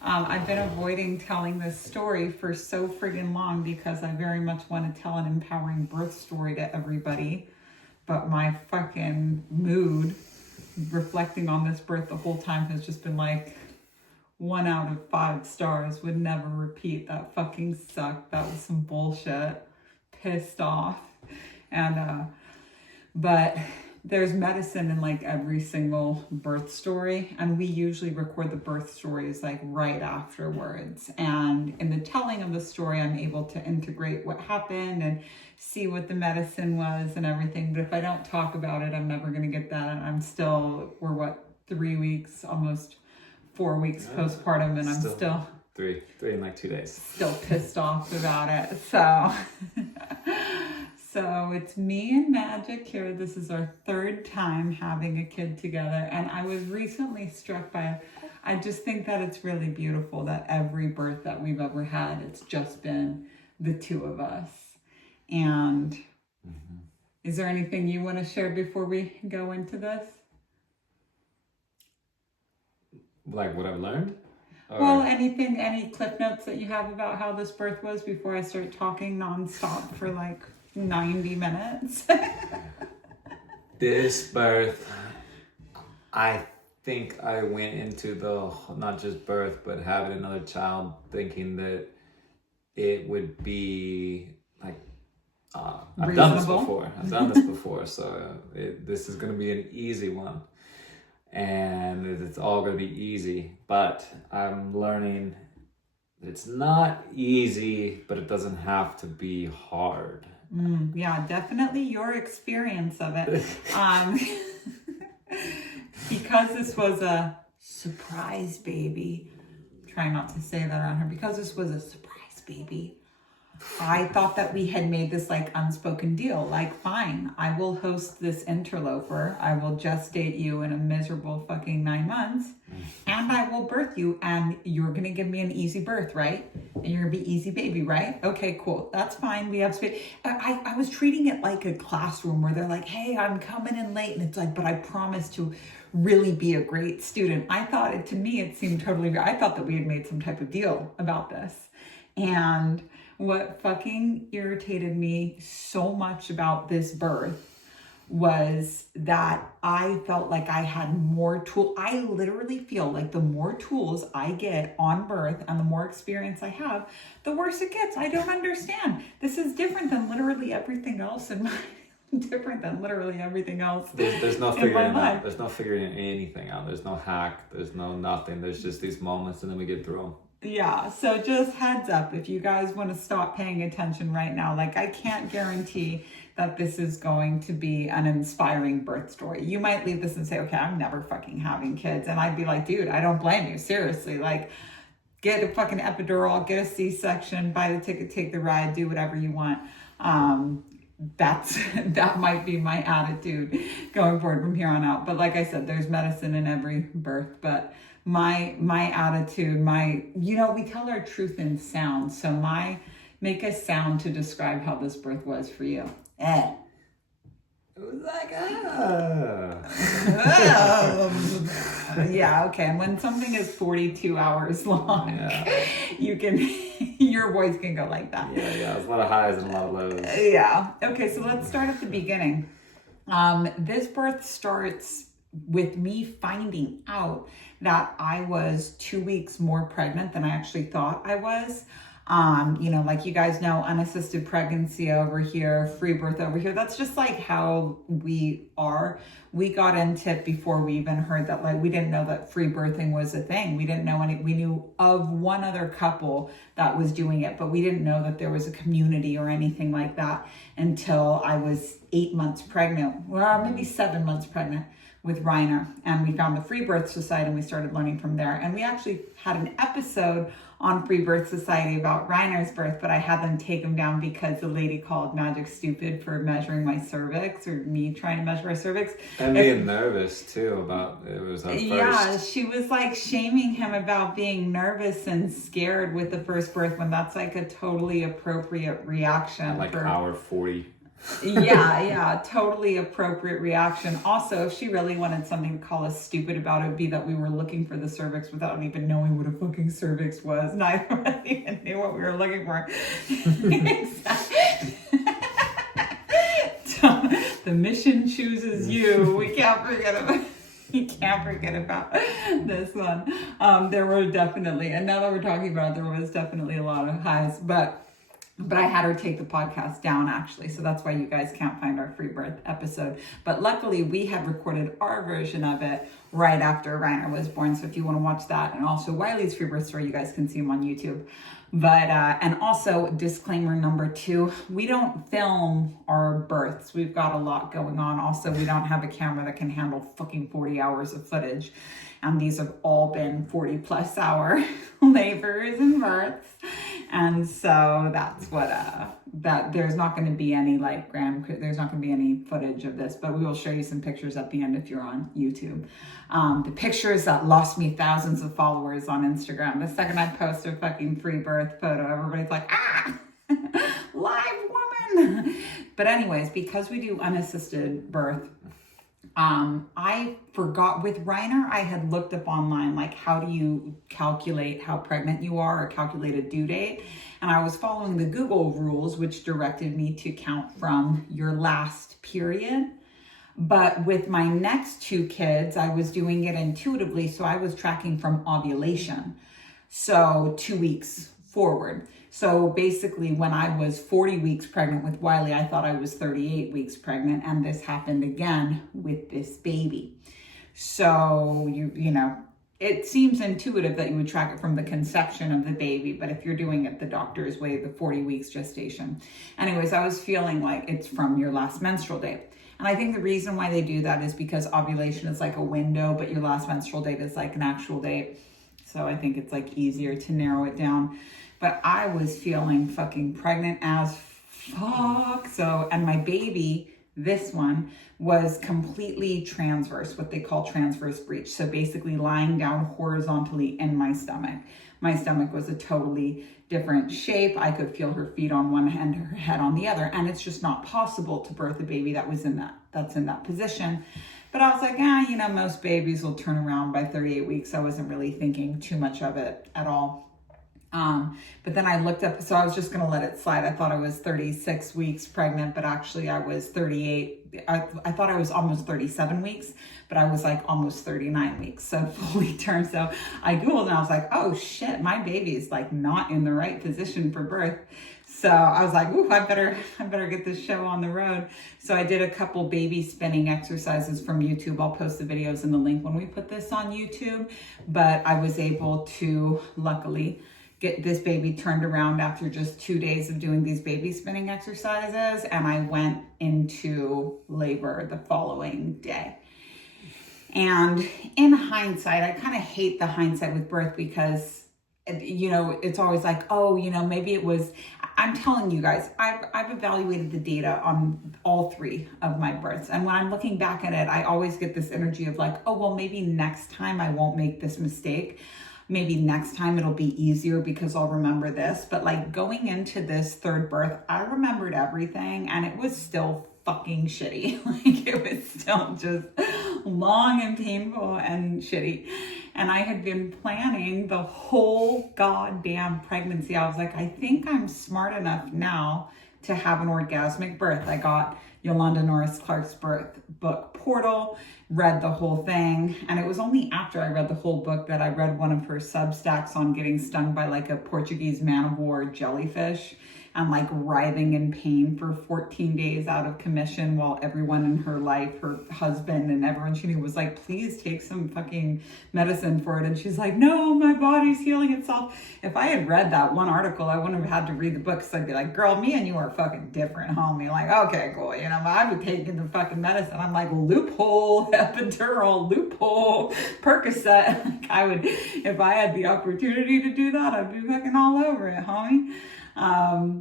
I've been avoiding telling this story for so friggin' long because I very much want to tell an empowering birth story to everybody. But my fucking mood reflecting on this birth the whole time has just been like 1 out of 5 stars. Would never repeat. That fucking sucked. That was some bullshit. Pissed off. And, but there's medicine in like every single birth story, and we usually record the birth stories like right afterwards. And in the telling of the story, I'm able to integrate what happened and see what the medicine was and everything. But if I don't talk about it, I'm never going to get that. And I'm still, we're what, 3 weeks, almost 4 weeks postpartum, and I'm still three in like 2 days. Still pissed off about it. So. So it's me and Magic here. This is our 3rd time having a kid together. And I was recently struck by, I just think that it's really beautiful that every birth that we've ever had, it's just been the 2 of us. And is there anything you want to share before we go into this? Like what I've learned? Or... Well, anything, any clip notes that you have about how this birth was before I start talking nonstop for like 90 minutes. This birth, I think I went into the, not just birth, but having another child thinking that it would be like, I've done this before, so this is going to be an easy one. And it's all going to be easy, but I'm learning that it's not easy, but it doesn't have to be hard. Yeah, definitely your experience of it. Because this was a surprise baby, try not to say that on her, because this was a surprise baby, I thought that we had made this like unspoken deal. Like, fine, I will host this interloper. I will gestate you in a miserable fucking 9 months, and I will birth you, and you're gonna give me an easy birth, right? And you're gonna be easy baby, right? Okay, cool. That's fine. We have space. I was treating it like a classroom where they're like, hey, I'm coming in late, and it's like, but I promise to really be a great student. I thought it, to me, it seemed totally, I thought that we had made some type of deal about this. And what fucking irritated me so much about this birth was that I felt like I had more tools. I literally feel like the more tools I get on birth and the more experience I have, the worse it gets. I don't understand. This is different than literally everything else in my different than literally everything else. There's no figuring out. There's no figuring anything out. There's no hack. There's no nothing. There's just these moments, and then we get through them. Yeah, so just heads up, if you guys want to stop paying attention right now, like I can't guarantee that this is going to be an inspiring birth story. You might leave this and say, okay, I'm never fucking having kids. And I'd be like, dude, I don't blame you. Seriously, like get a fucking epidural, get a C-section, buy the ticket, take the ride, do whatever you want. That might be my attitude going forward from here on out. But like I said, there's medicine in every birth, but my attitude, we tell our truth in sound. So make a sound to describe how this birth was for you. It was like, yeah, okay. And when something is 42 hours long, your voice can go like that. Yeah, it's a lot of highs and a lot of lows. Yeah. Okay, so let's start at the beginning. This birth starts with me finding out that I was 2 weeks more pregnant than I actually thought I was. Like you guys know, unassisted pregnancy over here, free birth over here. That's just like how we are. We got into it before we even heard that, like, we didn't know that free birthing was a thing. We didn't know we knew of one other couple that was doing it, but we didn't know that there was a community or anything like that until I was 8 months pregnant, or maybe 7 months pregnant with Reiner. And we found the Free Birth Society and we started learning from there. And we actually had an episode on Free Birth Society about Reiner's birth, but I had them take him down because the lady called Magic stupid for measuring my cervix, or me trying to measure my cervix. And being nervous too about it was our first. Yeah, she was like shaming him about being nervous and scared with the first birth when that's like a totally appropriate reaction. Like hour 40. Yeah, totally appropriate reaction. Also, if she really wanted something to call us stupid about, it would be that we were looking for the cervix without even knowing what a fucking cervix was. Neither of us even knew what we were looking for. So, the mission chooses you. We can't forget about. You can't forget about this one. There were definitely, and now that we're talking about it, there was definitely a lot of highs, but I had her take the podcast down actually. So that's why you guys can't find our Freebirth episode. But luckily we had recorded our version of it right after Reiner was born. So if you want to watch that, and also Wiley's Freebirth story, you guys can see him on YouTube. But, and also disclaimer number 2, we don't film our births. We've got a lot going on. Also, we don't have a camera that can handle fucking 40 hours of footage. And these have all been 40+ hour labors and births. And so that's what, that there's not going to be any like there's not going to be any footage of this, but we will show you some pictures at the end if you're on YouTube. The pictures that lost me thousands of followers on Instagram. The second I post a fucking free birth photo, everybody's like, ah, live woman. But anyways, because we do unassisted birth, I forgot with Reiner, I had looked up online, like how do you calculate how pregnant you are or calculate a due date? And I was following the Google rules, which directed me to count from your last period. But with my next 2 kids, I was doing it intuitively. So I was tracking from ovulation. So 2 weeks forward. So basically when I was 40 weeks pregnant with Wiley, I thought I was 38 weeks pregnant, and this happened again with this baby. So you know, it seems intuitive that you would track it from the conception of the baby, but if you're doing it the doctor's way, the 40 weeks gestation. Anyways, I was feeling like it's from your last menstrual date. And I think the reason why they do that is because ovulation is like a window, but your last menstrual date is like an actual date. So I think it's like easier to narrow it down. But I was feeling fucking pregnant as fuck. So, and my baby, this one, was completely transverse, what they call transverse breech. So basically lying down horizontally in my stomach. My stomach was a totally different shape. I could feel her feet on one hand, her head on the other. And it's just not possible to birth a baby that's in that position. But I was like, you know, most babies will turn around by 38 weeks. I wasn't really thinking too much of it at all. But then I looked up, so I was just going to let it slide. I thought I was 36 weeks pregnant, but actually I was 38. I thought I was almost 37 weeks, but I was like almost 39 weeks. So fully termed. So I Googled and I was like, oh shit, my baby is like not in the right position for birth. So I was like, ooh, I better get this show on the road. So I did a couple baby spinning exercises from YouTube. I'll post the videos in the link when we put this on YouTube, but I was able to luckily get this baby turned around after just 2 days of doing these baby spinning exercises. And I went into labor the following day. And in hindsight, I kind of hate the hindsight with birth because, you know, it's always like, oh, you know, maybe it was, I'm telling you guys, I've evaluated the data on all 3 of my births. And when I'm looking back at it, I always get this energy of like, oh, well, maybe next time I won't make this mistake. Maybe next time it'll be easier because I'll remember this. But like going into this 3rd birth, I remembered everything and it was still fucking shitty. Like it was still just long and painful and shitty. And I had been planning the whole goddamn pregnancy. I was like, I think I'm smart enough now to have an orgasmic birth. I got Yolanda Norris Clark's birth book Portal, read the whole thing. And it was only after I read the whole book that I read one of her Substacks on getting stung by like a Portuguese man-of-war jellyfish and like writhing in pain for 14 days out of commission while everyone in her life, her husband and everyone she knew was like, please take some fucking medicine for it. And she's like, no, my body's healing itself. If I had read that one article, I wouldn't have had to read the book because I'd be like, girl, me and you are fucking different, homie. Like, okay, cool. You know, I would take the fucking medicine. I'm like, loophole, epidural, loophole, Percocet. Like I would, if I had the opportunity to do that, I'd be fucking all over it, homie.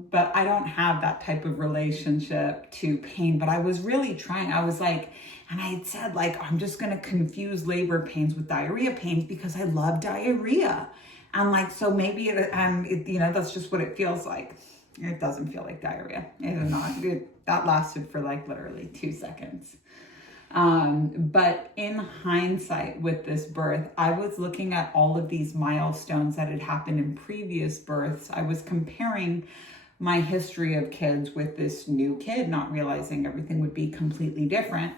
But I don't have that type of relationship to pain, but I was really trying. I was like, and I had said like, I'm just going to confuse labor pains with diarrhea pains because I love diarrhea. And like, so maybe you know, that's just what it feels like. It doesn't feel like diarrhea. It is not. That lasted for like literally 2 seconds. But in hindsight with this birth, I was looking at all of these milestones that had happened in previous births. I was comparing my history of kids with this new kid, not realizing everything would be completely different.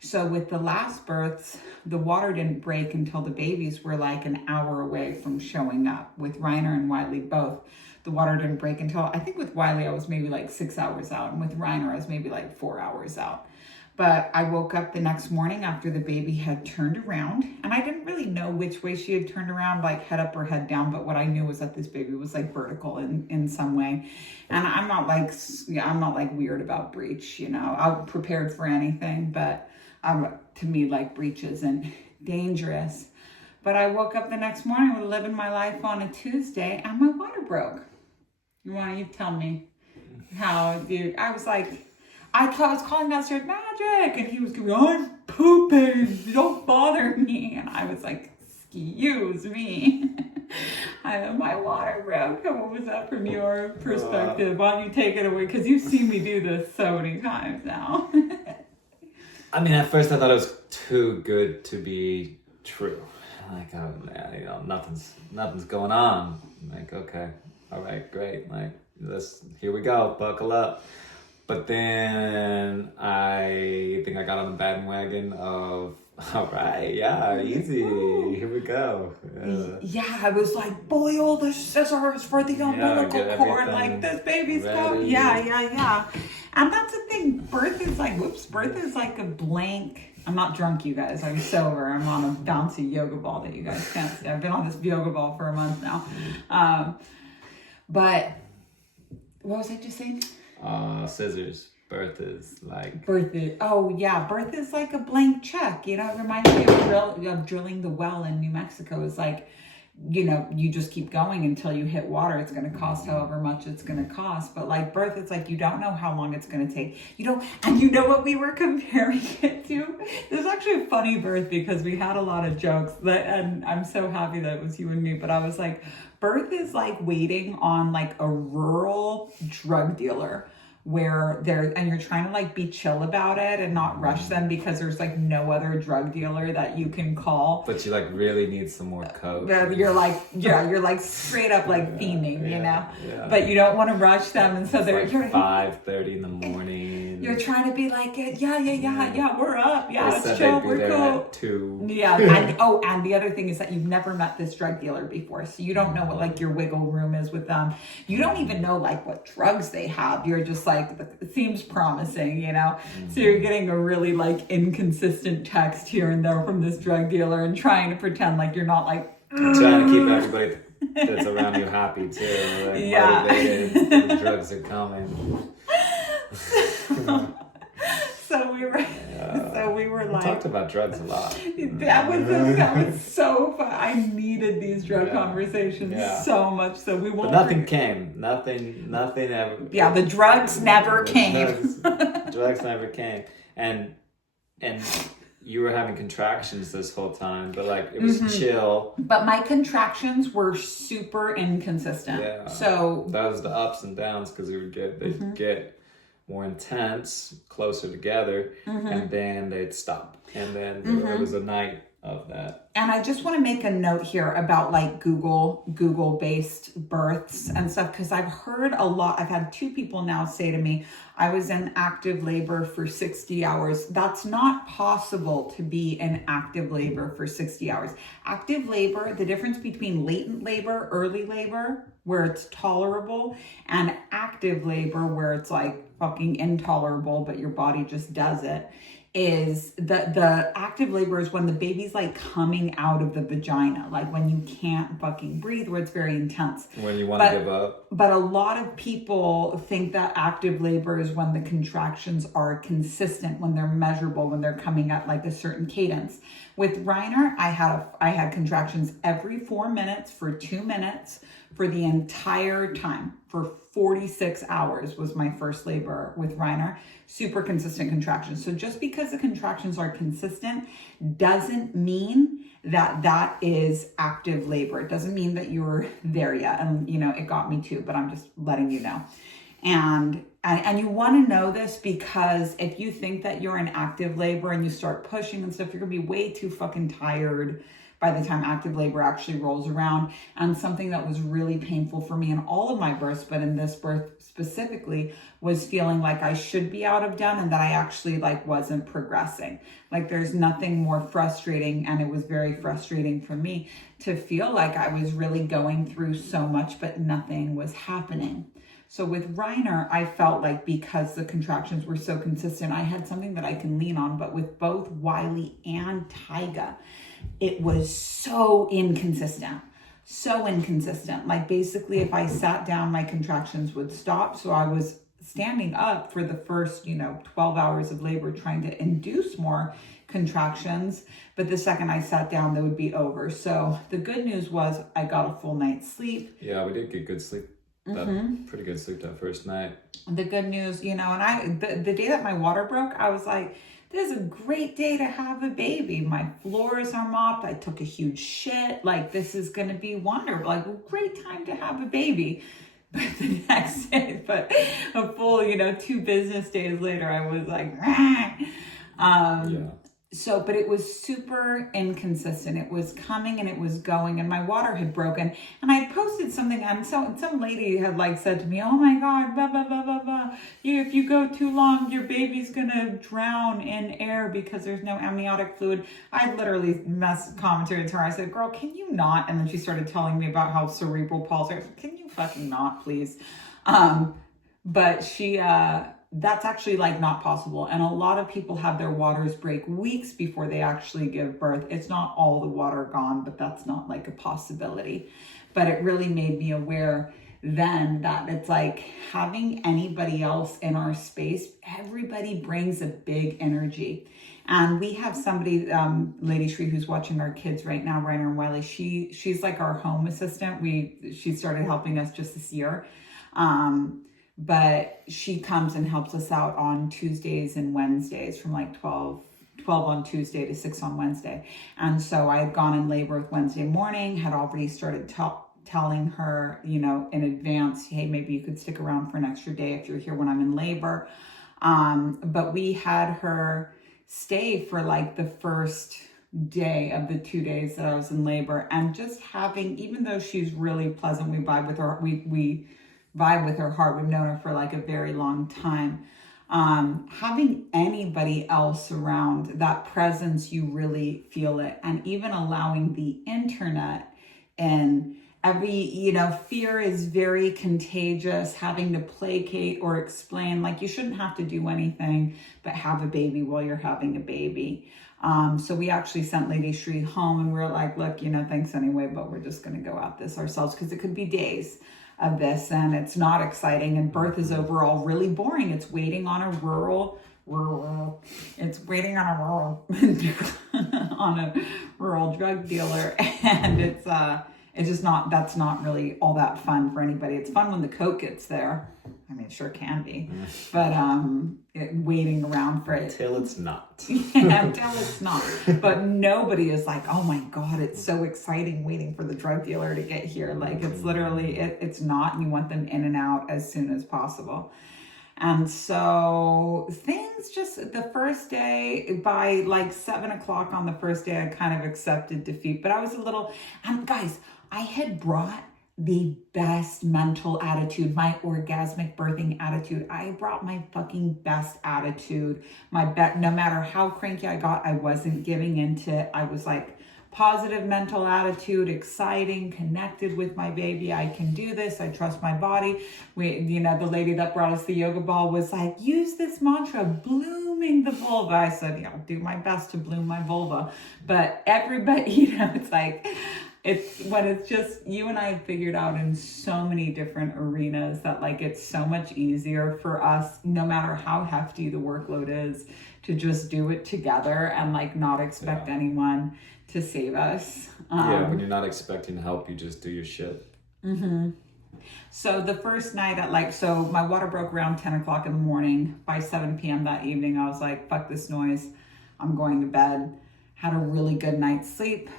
So with the last births, the water didn't break until the babies were like an hour away from showing up. With Reiner and Wiley both, the water didn't break until, I think with Wiley, I was maybe like 6 hours out. And with Reiner, I was maybe like 4 hours out. But I woke up the next morning after the baby had turned around, and I didn't really know which way she had turned around, like head up or head down. But what I knew was that this baby was like vertical in some way. And I'm not like weird about breech, you know, I'm prepared for anything, but to me, like breech isn't dangerous. But I woke up the next morning living my life on a Tuesday, and my water broke. Why don't you tell me how, dude? I was like, I was calling downstairs, Magic, and he was going, I'm pooping, don't bother me. And I was like, excuse me. My water broke. What was that from your perspective? Why don't you take it away? Because you've seen me do this so many times now. I mean, at first I thought it was too good to be true. Like, oh man, you know, nothing's going on. Like, okay, all right, great. Like, here we go, buckle up. But then I think I got on the bandwagon of, all right, yeah, easy, here we go. Yeah, I was like, boil the scissors for the umbilical cord, like this baby's coming. Yeah. And that's the thing, birth is like a blank. I'm not drunk, you guys, I'm sober. I'm on a bouncy yoga ball that you guys can't see. I've been on this yoga ball for a month now. But what was I just saying? Scissors. Birth is like a blank check. You know, it reminds me of drilling the well in New Mexico. It's like, you know, you just keep going until you hit water. It's going to cost however much it's going to cost. But like birth, it's like you don't know how long it's going to take. You know what we were comparing it to? This is actually a funny birth because we had a lot of jokes, and I'm so happy that it was you and me. But I was like, birth is like waiting on like a rural drug dealer where you're trying to like be chill about it and not rush them because there's like no other drug dealer that you can call. But you like really need some more coke. You're like straight up like fiending, you know? Yeah. But you don't want to rush them, and so you're 5:30 in the morning. You're trying to be like, yeah, we're up. Yeah, it's chill, we're cool. At 2. Yeah, and the other thing is that you've never met this drug dealer before, so you don't know what like your wiggle room is with them. You don't even know like what drugs they have. You're just like, it seems promising, you know? So you're getting a really like inconsistent text here and there from this drug dealer and trying to pretend like you're not like trying to keep everybody that's around you happy too, like motivated. The drugs are coming. So we were like, talked about drugs a lot. That was so fun. I needed these drug conversations so much. So we won't. But nothing came. Nothing ever. Yeah, the drugs never came. Drugs never came, and you were having contractions this whole time, but like it was chill. But my contractions were super inconsistent. Yeah. So that was the ups and downs because they'd get more intense, closer together, and then they'd stop. And then there was a night of that. And I just want to make a note here about like Google-based births and stuff, because I've heard a lot. I've had 2 people now say to me, I was in active labor for 60 hours. That's not possible to be in active labor for 60 hours. Active labor, the difference between latent labor, early labor, where it's tolerable, and active labor, where it's like fucking intolerable, but your body just does it, is the active labor is when the baby's like coming out of the vagina, like when you can't fucking breathe, where it's very intense. When you want to give up. But a lot of people think that active labor is when the contractions are consistent, when they're measurable, when they're coming at like a certain cadence. With Reiner, I had contractions every 4 minutes for 2 minutes for the entire time. For 46 hours was my first labor with Reiner. Super consistent contractions. So just because the contractions are consistent doesn't mean that is active labor. It doesn't mean that you're there yet. And, you know, it got me too, but I'm just letting you know. And you want to know this because if you think that you're in active labor and you start pushing and stuff, you're gonna be way too fucking tired by the time active labor actually rolls around. And something that was really painful for me in all of my births, but in this birth specifically, was feeling like I should be out of done and that I actually like wasn't progressing. Like there's nothing more frustrating, and it was very frustrating for me to feel like I was really going through so much, but nothing was happening. So with Reiner, I felt like because the contractions were so consistent, I had something that I can lean on. But with both Wiley and Taiga, it was so inconsistent. So inconsistent. Like basically if I sat down, my contractions would stop. So I was standing up for the first, 12 hours of labor trying to induce more contractions. But the second I sat down, they would be over. So the good news was I got a full night's sleep. Yeah, we did get good sleep. Pretty good sleep that first night. The good news, and the day that my water broke, I was like, this is a great day to have a baby. My floors are mopped. I took a huge shit. Like, this is going to be wonderful. Like, a great time to have a baby. But the next day, a full, 2 business days later, I was like, yeah. So, but it was super inconsistent. It was coming and it was going, and my water had broken. And I had posted something on, so some lady had like said to me, oh my God, blah, blah, blah, blah, blah. If you go too long, your baby's gonna drown in air because there's no amniotic fluid. I literally commented to her. I said, girl, can you not? And then she started telling me about how cerebral palsy. I said, can you fucking not, please? But she, that's actually like not possible. And a lot of people have their waters break weeks before they actually give birth. It's not all the water gone, but that's not like a possibility. But it really made me aware then that it's like having anybody else in our space, everybody brings a big energy. And we have somebody, Lady Shree, who's watching our kids right now, Reiner and Wiley. She's like our home assistant. She started helping us just this year. But she comes and helps us out on Tuesdays and Wednesdays from like 12 on Tuesday to 6 on Wednesday. And so I had gone in labor with Wednesday morning, had already started telling her, in advance, hey, maybe you could stick around for an extra day if you're here when I'm in labor. But we had her stay for like the first day of the 2 days that I was in labor, and just having, even though she's really pleasant, we vibe with her, we vibe with her heart. We've known her for like a very long time. Having anybody else around, that presence, you really feel it. And even allowing the internet and fear is very contagious. Having to placate or explain, like you shouldn't have to do anything but have a baby while you're having a baby. So we actually sent Lady Shree home, and we were like, look, thanks anyway, but we're just going to go at this ourselves because it could be days of this, and it's not exciting, and birth is overall really boring. It's waiting on a rural on a rural drug dealer, and it's just not, that's not really all that fun for anybody. It's fun when the coat gets there. I mean, it sure can be, but waiting around for it. Until it's not. Yeah, until it's not. But nobody is like, oh my God, it's so exciting waiting for the drug dealer to get here. Like it's literally, it's not, and you want them in and out as soon as possible. And so things just, the first day, by like 7 o'clock on the first day, I kind of accepted defeat, but I was a little, and guys, I had brought the best mental attitude, my orgasmic birthing attitude. I brought my fucking best attitude. No matter how cranky I got, I wasn't giving into it. I was like positive mental attitude, exciting, connected with my baby. I can do this. I trust my body. The lady that brought us the yoga ball was like, use this mantra, blooming the vulva. I said, I'll do my best to bloom my vulva. But everybody, it's like, it's just you and I have figured out in so many different arenas that like it's so much easier for us, no matter how hefty the workload is, to just do it together and like not expect anyone to save us. When you're not expecting help, you just do your shit. Mm-hmm. So the first night so my water broke around 10 o'clock in the morning. By 7 p.m. that evening, I was like, fuck this noise. I'm going to bed. Had a really good night's sleep.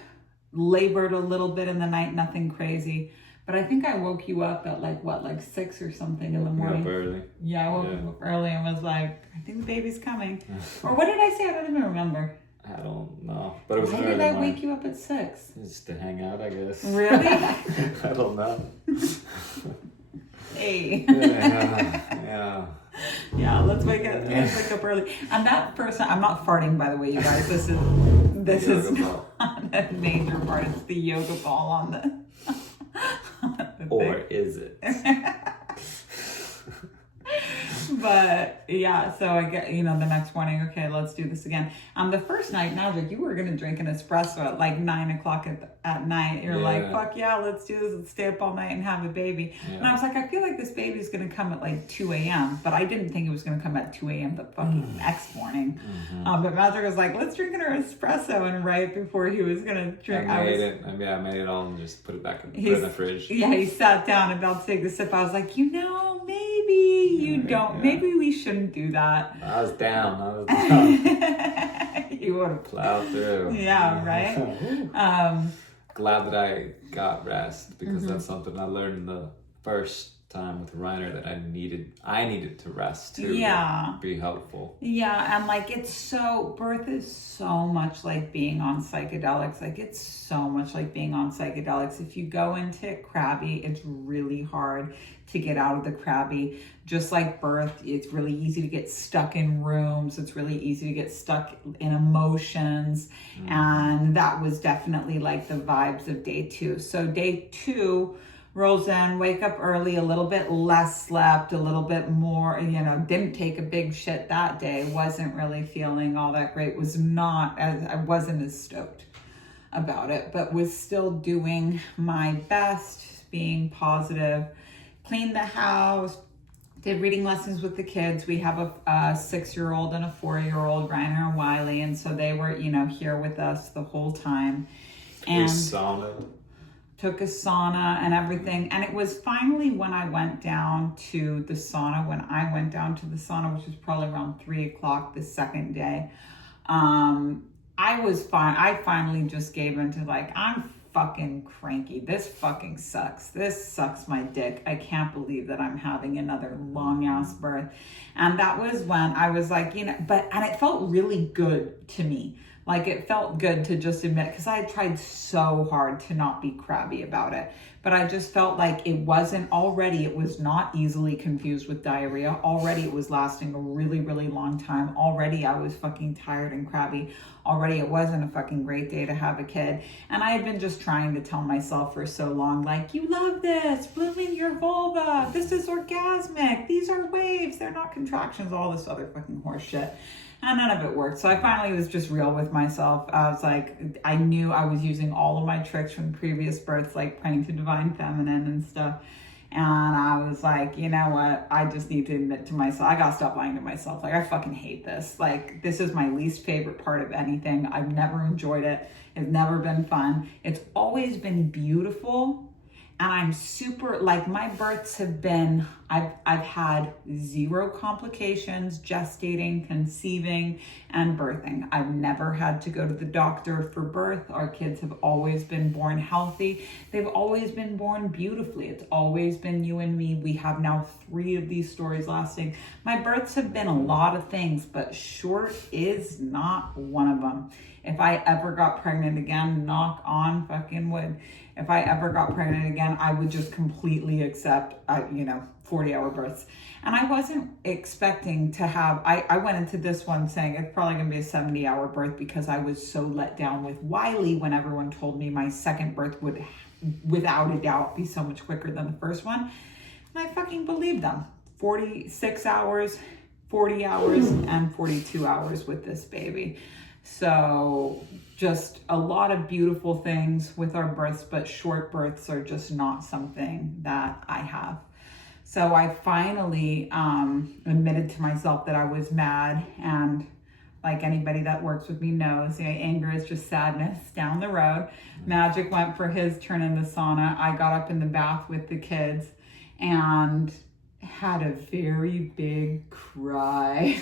Labored a little bit in the night, nothing crazy. But I think I woke you up at like 6 or something in the morning. Up early. Yeah, I woke you up early and was like, I think the baby's coming. Or what did I say? I don't even remember. I don't know. But it was Why early did I morning. wake you up at 6? Just to hang out, I guess. Really? I don't know. Hey. Yeah. Yeah, let's wake up early. And that person, I'm not farting, by the way, you guys. This is not a major part. It's the yoga ball on the Or is it? But yeah, so I get, the next morning, okay, let's do this again. The first night, Magic, you were going to drink an espresso at like 9 o'clock at night. You're like, fuck yeah, let's do this. Let's stay up all night and have a baby. Yeah. And I was like, I feel like this baby's going to come at like 2 a.m. But I didn't think it was going to come at 2 a.m. the fucking next morning. Mm-hmm. But Magic was like, let's drink an espresso. And right before he was going to drink, I made it all and just put it back in the fridge. Yeah, he sat down about to take the sip. I was like, maybe you don't. Yeah. Maybe we shouldn't do that. I was down. You would have plowed through. Yeah, right? Glad that I got rest because that's something I learned the first time with Reiner that I needed to rest too. Yeah. To be helpful. Yeah, and like birth is so much like being on psychedelics. Like it's so much like being on psychedelics. If you go into it crabby, it's really hard to get out of the crabby. Just like birth, it's really easy to get stuck in rooms. It's really easy to get stuck in emotions. And that was definitely like the vibes of day 2. So day 2 rolls in, wake up early, a little bit less slept, a little bit more, didn't take a big shit that day. Wasn't really feeling all that great. I wasn't as stoked about it, but was still doing my best, being positive. Cleaned the house, did reading lessons with the kids. We have a 6-year-old and a 4-year-old, Reiner and Wiley, and so they were, here with us the whole time. And took a sauna and everything. And it was finally when I went down to the sauna, which was probably around 3 o'clock the second day, I was fine. I finally just gave into like, I'm fucking cranky. This fucking sucks. This sucks my dick. I can't believe that I'm having another long ass birth. And that was when I was like, and it felt really good to me. Like it felt good to just admit, because I had tried so hard to not be crabby about it. But I just felt like it was not easily confused with diarrhea. Already it was lasting a really, really long time. Already I was fucking tired and crabby. Already it wasn't a fucking great day to have a kid. And I had been just trying to tell myself for so long, like, you love this, blooming your vulva. This is orgasmic. These are waves. They're not contractions, all this other fucking horse shit. And none of it worked. So I finally was just real with myself. I was like, I knew I was using all of my tricks from previous births, like praying to divine feminine and stuff. And I was like, you know what? I just need to admit to myself, I gotta stop lying to myself. Like, I fucking hate this. Like, this is my least favorite part of anything. I've never enjoyed it. It's never been fun. It's always been beautiful. And I'm super, like, my births have been, I've had 0 complications, gestating, conceiving, and birthing. I've never had to go to the doctor for birth. Our kids have always been born healthy. They've always been born beautifully. It's always been you and me. We have now 3 of these stories lasting. My births have been a lot of things, but short is not one of them. If I ever got pregnant again, knock on fucking wood, if I ever got pregnant again, I would just completely accept, 40-hour births. And I wasn't expecting to have, I went into this one saying it's probably going to be a 70-hour birth because I was so let down with Wiley when everyone told me my second birth would, without a doubt, be so much quicker than the first one. And I fucking believed them. 46 hours, 40 hours, and 42 hours with this baby. So just a lot of beautiful things with our births, but short births are just not something that I have. So I finally admitted to myself that I was mad, and like anybody that works with me knows, anger is just sadness down the road. Magic went for his turn in the sauna. I got up in the bath with the kids and had a very big cry.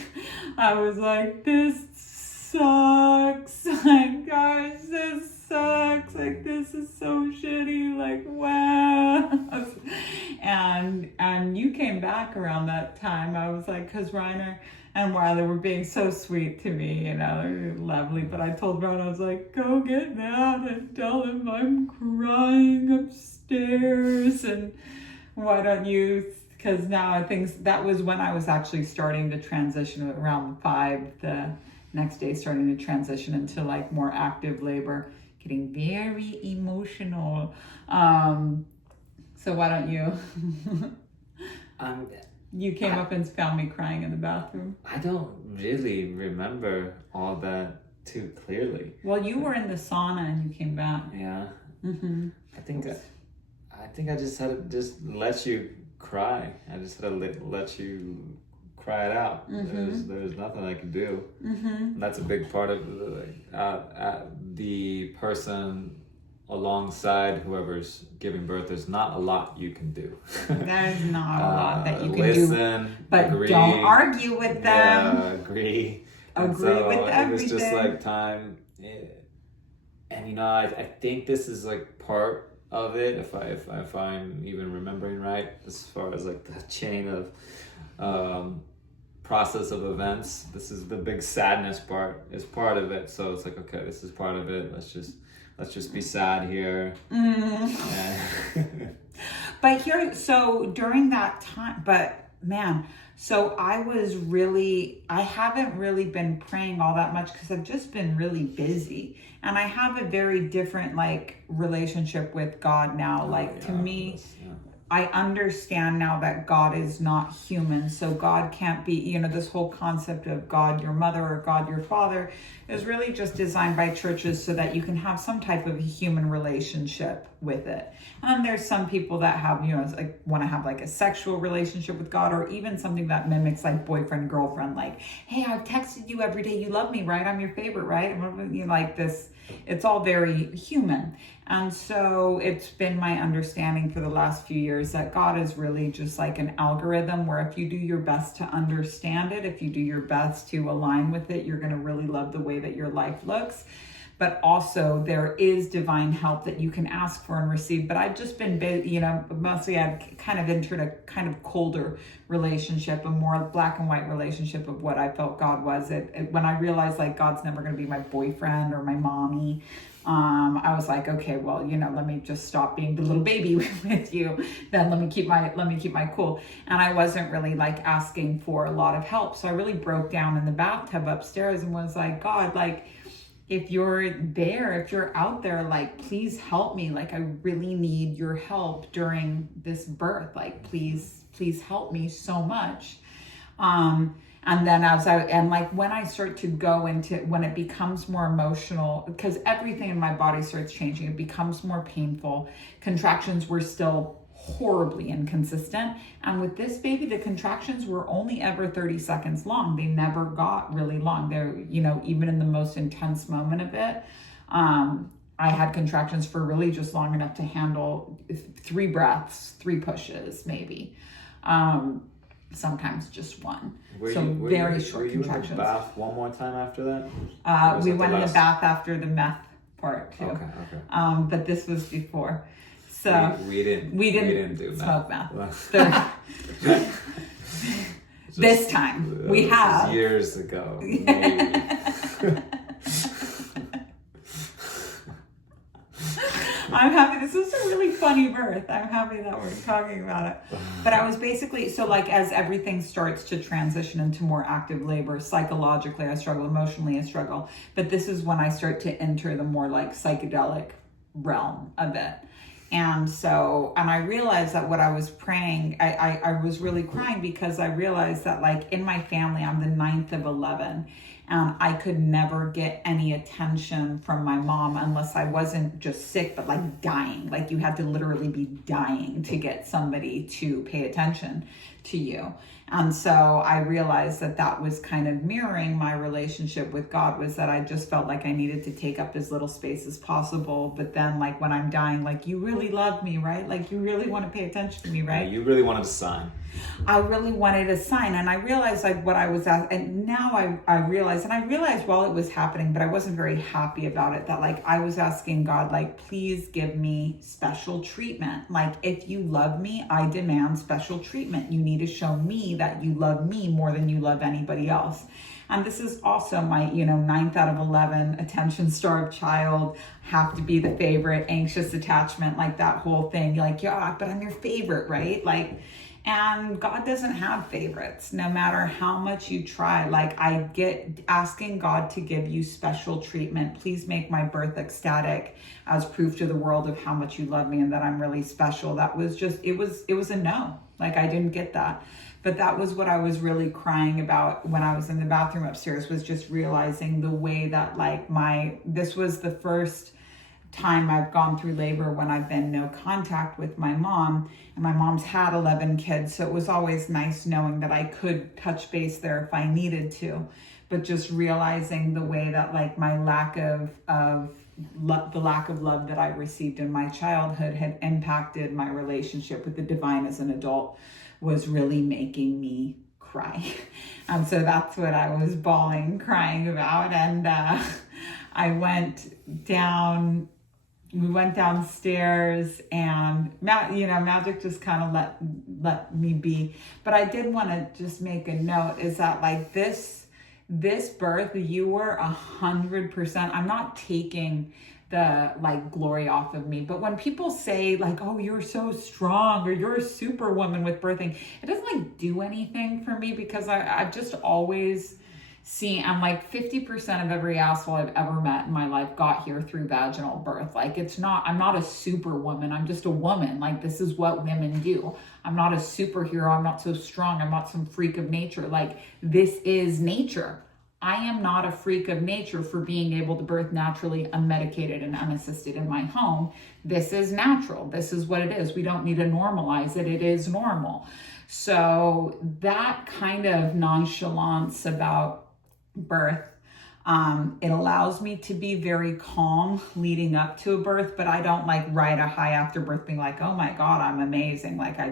I was like, this sucks. Like, guys, this sucks. Like, this is so shitty. Like, wow. came back around that time. I was like, because Reiner and Wiley were being so sweet to me, you know, they were lovely. But I told Ron, I was like, go get Matt and tell him I'm crying upstairs. And why don't you, because now I think that was when I was actually starting to transition around 5, the next day starting to transition into like more active labor, getting very emotional. So why don't you? You came up and found me crying in the bathroom. I don't really remember all that too clearly. Well, you were in the sauna and you came back. Yeah. Mm-hmm. I think I just had to just let you cry. I just had to let you cry it out. Mm-hmm. There's nothing I can do. Mm-hmm. And that's a big part of the person alongside whoever's giving birth. There's not a lot you can do. There's not a lot that you can listen, do. But agree, don't argue with them. Yeah, agree. Agree with everything. It was just like time. And you know, I think this is like part of it, if I'm even remembering right, as far as like the chain of process of events. This is the big sadness part is part of it. So it's like, okay, this is part of it. Let's just be sad here. But here, so during that time, but man, so I haven't really been praying all that much because I've just been really busy. And I have a very different like relationship with God now. To me, I understand now that God is not human. So God can't be, you know, this whole concept of God your mother or God your father is really just designed by churches so that you can have some type of human relationship with it. And there's some people that have, you know, like want to have like a sexual relationship with God, or even something that mimics like boyfriend, girlfriend, like, hey, I've texted you every day. You love me, right? I'm your favorite, right? And you know, like this, it's all very human. And so it's been my understanding for the last few years that God is really just like an algorithm where if you do your best to understand it, if you do your best to align with it, you're going to really love the way that your life looks. But also there is divine help that you can ask for and receive. But I've just been, you know, mostly I've kind of entered a kind of colder relationship, a more black and white relationship of what I felt God was. When I realized like God's never going to be my boyfriend or my mommy, I was like, okay, well, you know, let me just stop being the little baby with you. Then let me keep my cool. And I wasn't really like asking for a lot of help. So I really broke down in the bathtub upstairs and was like, God, like, if you're there, if you're out there, like, please help me. Like, I really need your help during this birth. Like, please help me so much. And then when I start to go into, when it becomes more emotional, because everything in my body starts changing, it becomes more painful. Contractions were still horribly inconsistent. And with this baby, the contractions were only ever 30 seconds long. They never got really long. They're, you know, even in the most intense moment of it, I had contractions for really just long enough to handle 3 breaths, 3 pushes, maybe. Sometimes just 1. Very short contractions. Were you in the bath one more time after that? We went in the bath after the meth part too. Okay. But this was before. So we didn't do smoke meth. This time we have years ago. Maybe. I'm happy. This is a really funny birth. I'm happy that we're talking about it. But I was basically, so like as everything starts to transition into more active labor, psychologically I struggle, emotionally I struggle. But this is when I start to enter the more like psychedelic realm of it. And I realized that what I was praying, I was really crying because I realized that like in my family, I'm the 9th of 11. And I could never get any attention from my mom unless I wasn't just sick, but like dying. Like you had to literally be dying to get somebody to pay attention to you. And so I realized that was kind of mirroring my relationship with God, was that I just felt like I needed to take up as little space as possible. But then like when I'm dying, like you really love me, right? Like you really want to pay attention to me, right? Yeah, you really wanted a sign. I really wanted a sign. And I realized like what I was at, and now I realize realized, and I realized while it was happening, but I wasn't very happy about it, that like I was asking God, like, please give me special treatment. Like, if you love me, I demand special treatment. You need to show me that you love me more than you love anybody else. And this is also my, 9th out of 11 attention-starved child, have to be the favorite, anxious attachment, like that whole thing. You're like, yeah, but I'm your favorite, right? Like, and God doesn't have favorites, no matter how much you try. Like, I get asking God to give you special treatment. Please make my birth ecstatic as proof to the world of how much you love me and that I'm really special. That was just, it was a no. Like, I didn't get that. But that was what I was really crying about when I was in the bathroom upstairs, was just realizing the way that like this was the first time I've gone through labor when I've been no contact with my mom, and my mom's had 11 kids. So it was always nice knowing that I could touch base there if I needed to, but just realizing the way that like my lack of the lack of love that I received in my childhood had impacted my relationship with the divine as an adult was really making me cry. And so that's what I was crying about. And we went downstairs, and Magic just kind of let me be. But I did want to just make a note, is that like this birth, you were 100%, I'm not taking the like glory off of me, but when people say like, oh, you're so strong, or you're a superwoman with birthing, it doesn't like do anything for me, because I've just always seen, I'm like 50% of every asshole I've ever met in my life got here through vaginal birth. Like, I'm not a superwoman, I'm just a woman. Like, this is what women do. I'm not a superhero, I'm not so strong, I'm not some freak of nature. Like, this is nature. I am not a freak of nature for being able to birth naturally, unmedicated and unassisted in my home. This is natural. This is what it is. We don't need to normalize it. It is normal. So that kind of nonchalance about birth, it allows me to be very calm leading up to a birth, but I don't like ride a high after birth being like, oh my God, I'm amazing. Like, I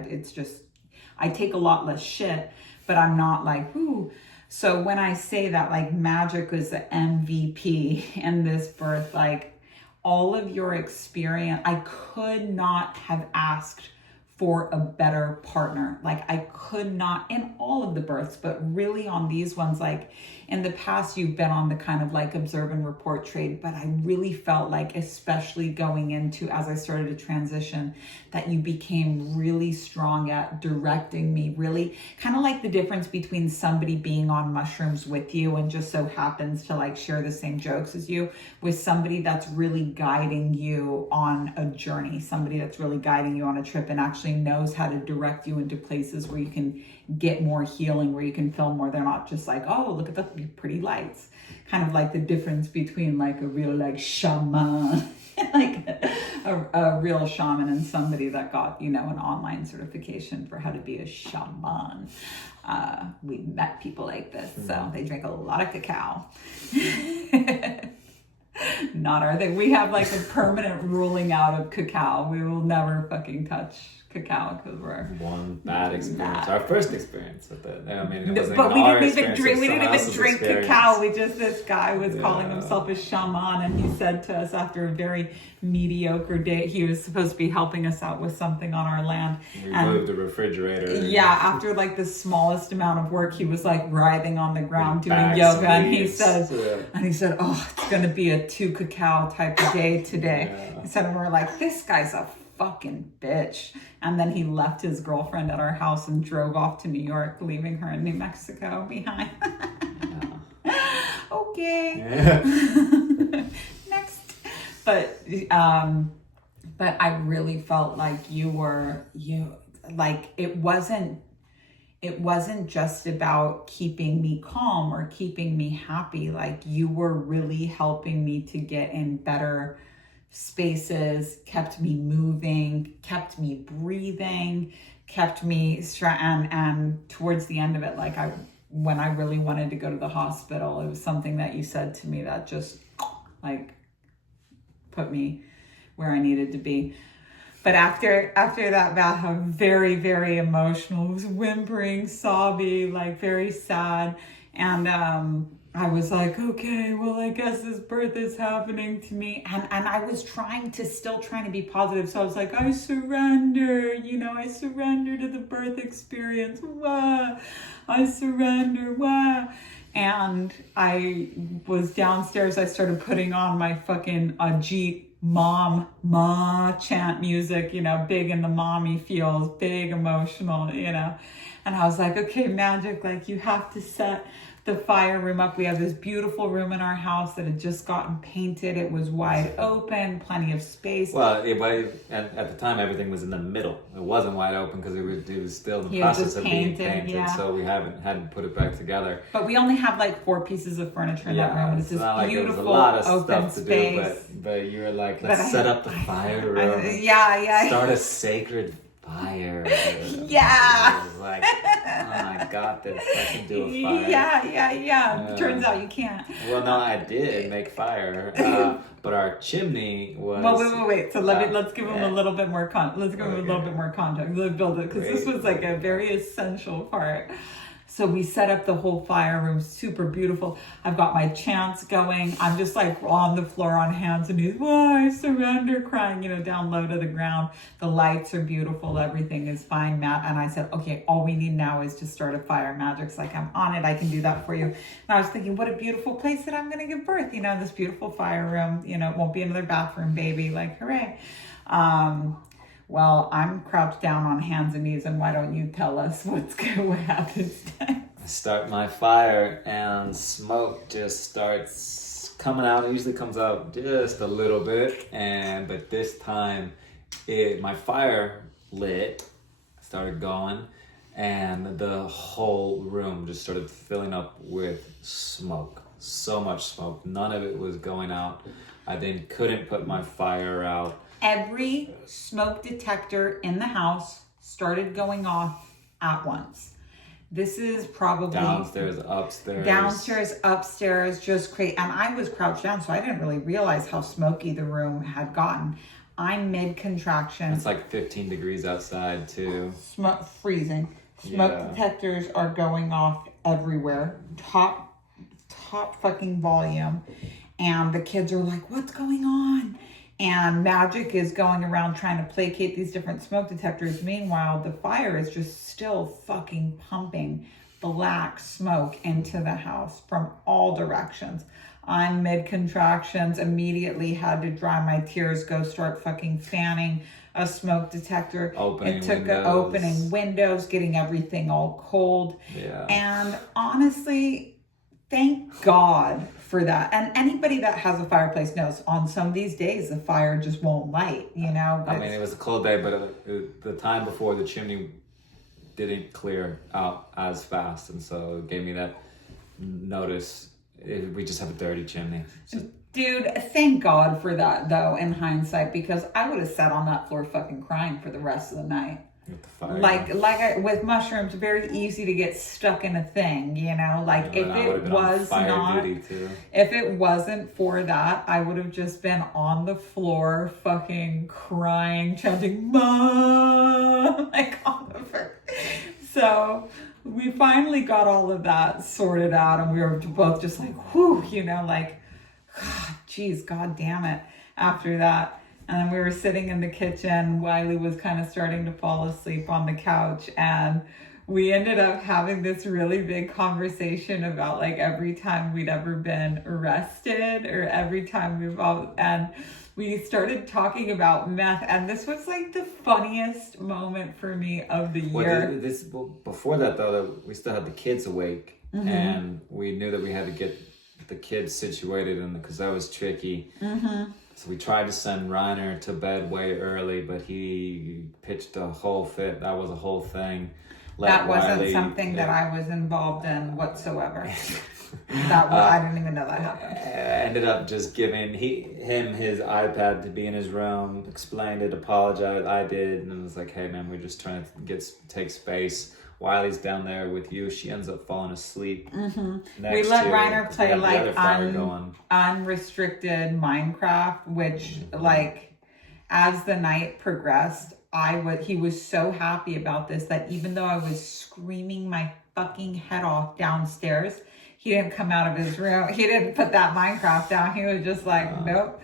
take a lot less shit, but I'm not like, ooh. So when I say that, like, Magic was the MVP in this birth, like, all of your experience, I could not have asked for a better partner. Like, I could not, in all of the births, but really on these ones, like, in the past, you've been on the kind of like observe and report trade, but I really felt like, especially going into, as I started to transition, that you became really strong at directing me, really kind of like the difference between somebody being on mushrooms with you and just so happens to like share the same jokes as you, with somebody that's really guiding you on a journey, somebody that's really guiding you on a trip and actually knows how to direct you into places where you can get more healing, where you can feel more. They're not just like, oh, look at the pretty lights. Kind of like the difference between like a real like shaman, like a real shaman, and somebody that got, an online certification for how to be a shaman. We met people like this, so they drink a lot of cacao. Not our thing. We have like a permanent ruling out of cacao. We will never fucking touch cacao because we're one bad experience. Our first experience with it. I mean, it wasn't but even we our didn't even drink. We experience, didn't even drink experience. cacao. This guy was calling himself a shaman, and he said to us after a very mediocre day, he was supposed to be helping us out with something on our land. We moved the refrigerator. Yeah, after like the smallest amount of work, he was like writhing on the ground doing yoga, and he said, "Oh, it's gonna be a 2 cacao type of day today." Yeah. He said, and we're like, "This guy's a fucking bitch." And then he left his girlfriend at our house and drove off to New York, leaving her in New Mexico behind. Okay. Yeah. Next. But I really felt like it wasn't just about keeping me calm or keeping me happy. Like, you were really helping me to get in better spaces, kept me moving, kept me breathing, kept me and towards the end of it, like when I really wanted to go to the hospital, it was something that you said to me that just like put me where I needed to be. But after that bath, I'm very, very emotional. It was whimpering, sobby, like very sad. And I was like, okay, well, I guess this birth is happening to me. And I was trying to be positive. So I was like, I surrender, I surrender to the birth experience. Wah. I surrender. Wah. And I was downstairs. I started putting on my fucking Ajit ma chant music, big in the mommy feels, big emotional, And I was like, okay, Magic, like you have to set the fire room up. We have this beautiful room in our house that had just gotten painted. It was wide open, plenty of space. Well, at the time, everything was in the middle. It wasn't wide open because it was still in the process of being painted. So we hadn't put it back together. But we only have like 4 pieces of furniture in that room. It's this beautiful, it was a lot of open stuff to space. do, but you were like, let's set up the fire room. Yeah. Start a sacred fire. Yeah. It was like, I got this. I can do a fire. Yeah. Turns out you can't. Well, no, I did make fire, but our chimney was. Well, wait. So let's give him a little bit more Let's give him a little bit more context. Let's build it because this was like a very essential part. So we set up the whole fire room, super beautiful. I've got my chants going. I'm just like on the floor on hands and knees. Whoa, I surrender, crying, down low to the ground. The lights are beautiful. Everything is fine, Matt. And I said, okay, all we need now is to start a fire. Magic's like, I'm on it. I can do that for you. And I was thinking, what a beautiful place that I'm going to give birth. This beautiful fire room. It won't be another bathroom, baby. Like, hooray. Well, I'm crouched down on hands and knees, and why don't you tell us what happens next? I start my fire, and smoke just starts coming out. It usually comes out just a little bit, but this time, my fire lit, started going, and the whole room just started filling up with smoke. So much smoke. None of it was going out. I then couldn't put my fire out. Every smoke detector in the house started going off at once. This is probably downstairs, upstairs, just crazy. And I was crouched down, so I didn't really realize how smoky the room had gotten. I'm mid-contraction. It's like 15 degrees outside too. Smoke freezing. Smoke detectors are going off everywhere. Top fucking volume. And the kids are like, what's going on? And Magic is going around trying to placate these different smoke detectors. Meanwhile, the fire is just still fucking pumping black smoke into the house from all directions. I'm mid-contractions, immediately had to dry my tears, go start fucking fanning a smoke detector. Opening windows, getting everything all cold. Yeah. And honestly, thank God for that. And anybody that has a fireplace knows on some of these days, the fire just won't light, I mean, it was a cold day, but the time before the chimney didn't clear out as fast. And so it gave me that notice. We just have a dirty chimney. Dude, thank God for that though, in hindsight, because I would have sat on that floor fucking crying for the rest of the night. With the fire. With mushrooms, very easy to get stuck in a thing, Like if it wasn't for that, I would have just been on the floor, fucking crying, chanting "Mom!" like on the floor. So we finally got all of that sorted out, and we were both just like, whew, geez, God damn it. After that. And then we were sitting in the kitchen. Wiley was kind of starting to fall asleep on the couch. And we ended up having this really big conversation about like every time we'd ever been arrested or every time and we started talking about meth. And this was like the funniest moment for me of the year. Before that though, we still had the kids awake. Mm-hmm. And we knew that we had to get the kids situated because that was tricky. Mm-hmm. So we tried to send Reiner to bed way early, but he pitched a whole fit. That was a whole thing. That wasn't something that I was involved in whatsoever. I didn't even know that happened. I ended up just giving him his iPad to be in his room, explained it, apologized. I did, and it was like, hey man, we're just trying to take space. Wiley's down there with you. She ends up falling asleep. Mm-hmm. We let Reiner play like unrestricted Minecraft, which like as the night progressed, he was so happy about this that even though I was screaming my fucking head off downstairs, he didn't come out of his room. He didn't put that Minecraft down. He was just like, nope.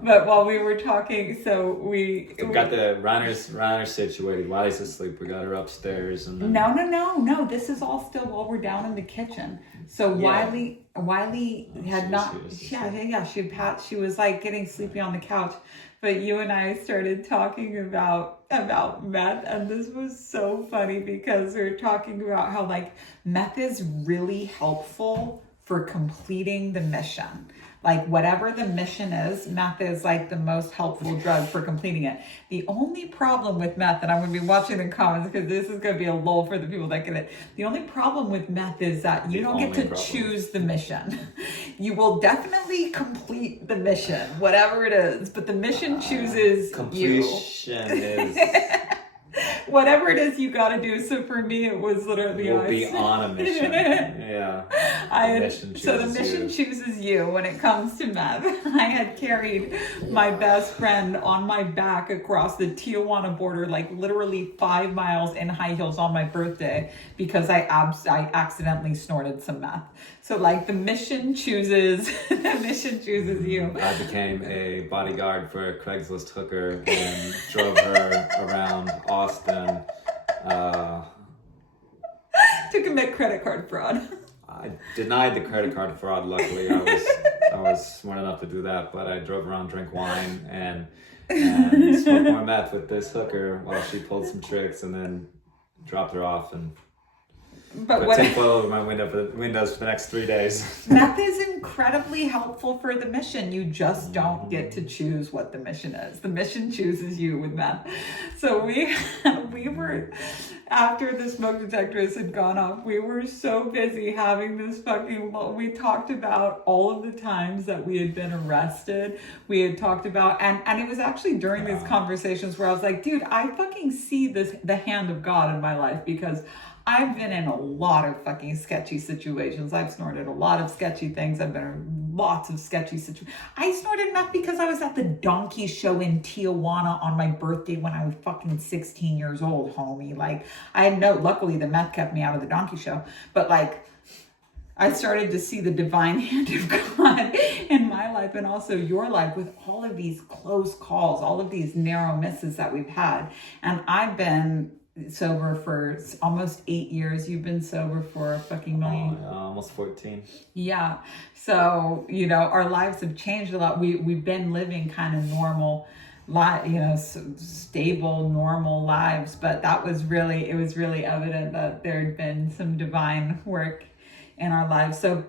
But while we were talking, so we got the runners situated. Wiley's asleep. We got her upstairs. And then... No. This is all still while we're down in the kitchen. So Wiley had not. She was like getting sleepy on the couch. But you and I started talking about meth, and this was so funny because we were talking about how like meth is really helpful for completing the mission. Like whatever the mission is, meth is like the most helpful drug for completing it. The only problem with meth, and I'm going to be watching the comments because this is going to be a lull for the people that get it. The only problem with meth is that you don't get to choose the mission. You will definitely complete the mission, whatever it is, but the mission chooses completion is... Whatever it is you got to do. So for me, it was literally we'll be on a mission. Yeah. The mission chooses you when it comes to meth. I had carried my best friend on my back across the Tijuana border, like literally 5 miles in high heels on my birthday because I accidentally snorted some meth. So like the mission chooses you. I became a bodyguard for a Craigslist hooker and drove her around Austin. To commit credit card fraud. I denied the credit card fraud. Luckily, I was smart enough to do that. But I drove around, drank wine, and smoked more meth with this hooker while she pulled some tricks, and then dropped her off and. Put tinfoil over my windows for the next 3 days. Meth is incredibly helpful for the mission. You just don't get to choose what the mission is. The mission chooses you with meth. So we were, after the smoke detectors had gone off, we were so busy having this we talked about all of the times that we had been arrested. We had talked about, and it was actually during these conversations where I was like, dude, I fucking see the hand of God in my life because I've been in a lot of fucking sketchy situations. I've snorted a lot of sketchy things. I've been in lots of sketchy situations. I snorted meth because I was at the Donkey Show in Tijuana on my birthday when I was fucking 16 years old, homie. Like, luckily the meth kept me out of the Donkey Show. But like, I started to see the divine hand of God in my life and also your life with all of these close calls, all of these narrow misses that we've had. And I've been sober for almost 8 years. You've been sober for a fucking million. Almost 14. Yeah. So, our lives have changed a lot. We've been living kind of normal, stable, normal lives. But it was really evident that there had been some divine work in our lives. So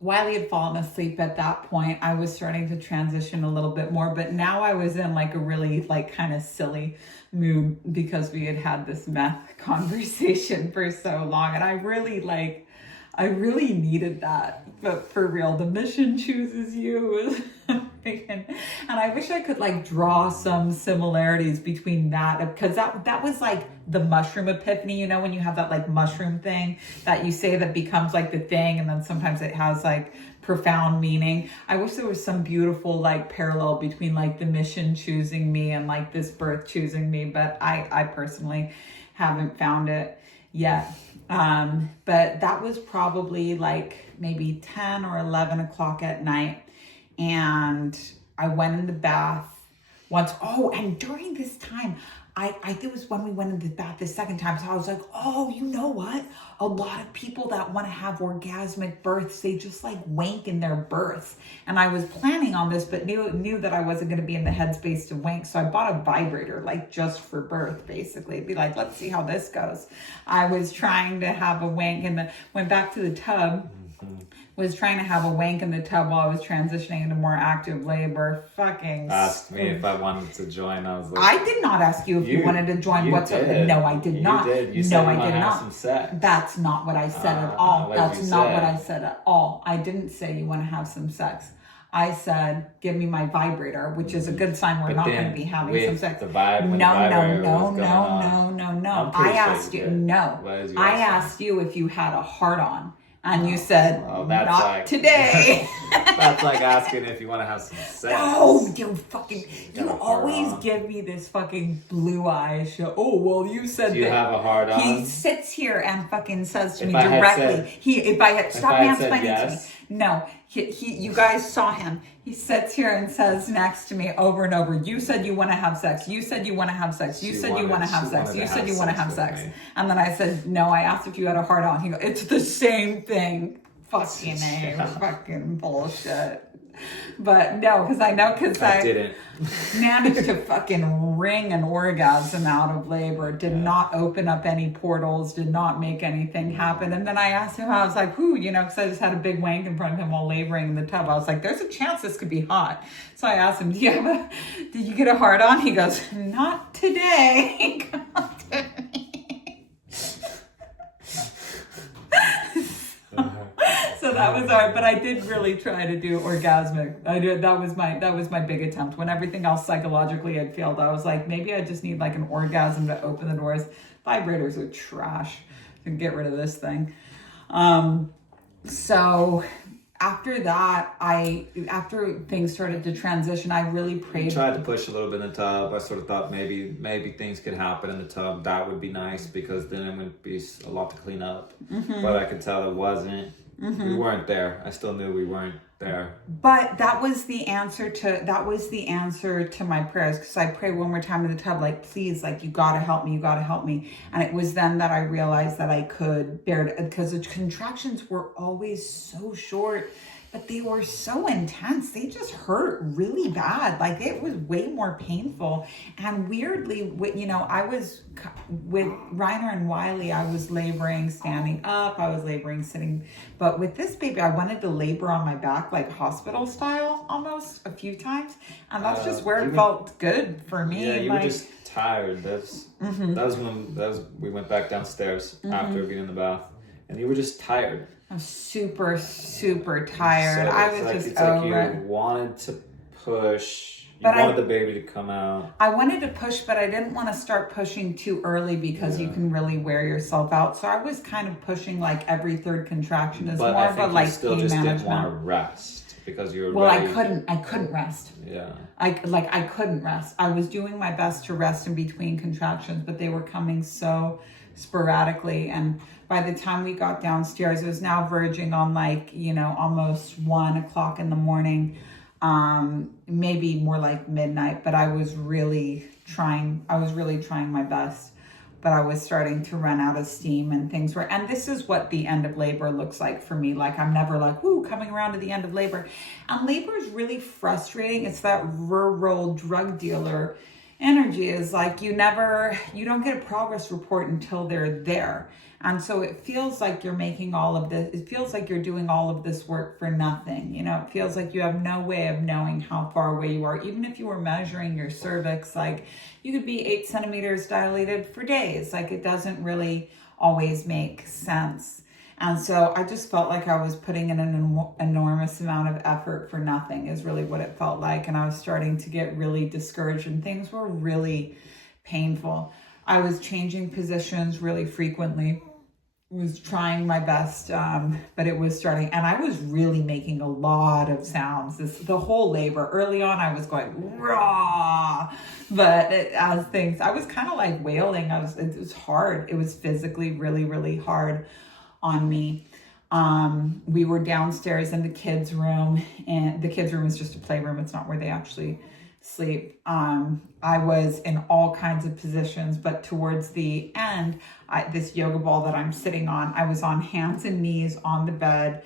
Wiley had fallen asleep at that point. I was starting to transition a little bit more, but now I was in like a really like kind of silly mood because we had had this meth conversation for so long. And I really needed that. But for real, the mission chooses you. And I wish I could like draw some similarities between that, because that was like the mushroom epiphany, when you have that like mushroom thing that you say that becomes like the thing, and then sometimes it has like profound meaning. I wish there was some beautiful like parallel between like the mission choosing me and like this birth choosing me, but I personally haven't found it yet. But that was probably like maybe 10 or 11 o'clock at night. And I went in the bath once. Oh, and during this time, I think it was when we went into the bath the second time. So I was like, oh, you know what? A lot of people that want to have orgasmic births, they just like wank in their births. And I was planning on this, but knew that I wasn't going to be in the headspace to wank. So I bought a vibrator, like just for birth, basically. Be like, let's see how this goes. I was trying to have a wank and went back to the tub. Was trying to have a wank in the tub while I was transitioning into more active labor. Fucking asked me if I wanted to join. I was like, I did not ask you if you wanted to join. No, I did not. You did. You said I did not. Some sex. That's not what I said at all. That's not what I said at all. I didn't say you want to have some sex. I said, give me my vibrator, which is a good sign we're not going to be having some sex. No. I asked you, I asked you if you had a heart-on. And you said, well, that's not like, today. That's like asking if you want to have some sex. No, you Got a always hard on. give me this fucking blue eye show. Oh, well, you said Do you that. have a hard on? He sits here and fucking says to If me I had directly. said- Stop I had said mansplaining yes. to me. No, you guys saw him. He sits here and says next to me over and over, you said you want to have sex. You said you want to have sex. You said you want to have sex. You said you want to have sex. And then I said, no, I asked if you had a hard on. He goes, it's the same thing. Fucking A, fucking bullshit. But no, because I didn't managed to fucking wring an orgasm out of labor, did not open up any portals, did not make anything happen. And then I asked him, I was like, who, because I just had a big wank in front of him while laboring in the tub. I was like, there's a chance this could be hot. So I asked him, did you get a hard on? He goes, not today. So that was hard, but I did really try to do orgasmic. That was my big attempt. When everything else psychologically had failed, I was like, maybe I just need like an orgasm to open the doors. Vibrators are trash. I can get rid of this thing. So after that, after things started to transition, I really prayed. I tried to push a little bit in the tub. I sort of thought maybe things could happen in the tub. That would be nice because then it would be a lot to clean up. Mm-hmm. But I could tell it wasn't. Mm-hmm. We weren't there. I still knew we weren't there. But that was the answer to my prayers, because I prayed one more time in the tub, like, please, like, you gotta help me. And it was then that I realized that I could bear it, because the contractions were always so short, but they were so intense. They just hurt really bad. Like, it was way more painful. And weirdly, I was with Reiner and Wiley, I was laboring standing up, I was laboring sitting. But with this baby, I wanted to labor on my back, like hospital style almost, a few times. And that's just where it felt good for me. Yeah, you were just tired. That was when we went back downstairs after being in the bath. And you were just tired. I was super, super tired. So I was just over it. You wanted to push. You wanted the baby to come out. I wanted to push, but I didn't want to start pushing too early because you can really wear yourself out. So I was kind of pushing like every third contraction as more of a like still pain just management. didn't want to rest because you were ready. I couldn't rest. Yeah. I couldn't rest. I was doing my best to rest in between contractions, but they were coming so sporadically. And by the time we got downstairs, it was now verging on almost 1:00 in the morning, maybe more like midnight, but I was really trying my best, but I was starting to run out of steam and things were, and this is what the end of labor looks like for me. Like, I'm never like, woo, coming around to the end of labor. And labor is really frustrating. It's that rural drug dealer energy, is like, you don't get a progress report until they're there. And so it feels like you're making all of this, it feels like you're doing all of this work for nothing. It feels like you have no way of knowing how far away you are. Even if you were measuring your cervix, like, you could be 8 centimeters dilated for days. Like, it doesn't really always make sense. And so I just felt like I was putting in an enormous amount of effort for nothing, is really what it felt like. And I was starting to get really discouraged and things were really painful. I was changing positions really frequently. Was trying my best, but it was starting, and I was really making a lot of sounds. The whole labor, early on, I was going raw, but I was kind of like wailing. It was hard. It was physically really, really hard on me. We were downstairs in the kids' room, and the kids' room is just a playroom. It's not where they actually sleep. I was in all kinds of positions, but towards the end, this yoga ball that I'm sitting on, I was on hands and knees on the bed,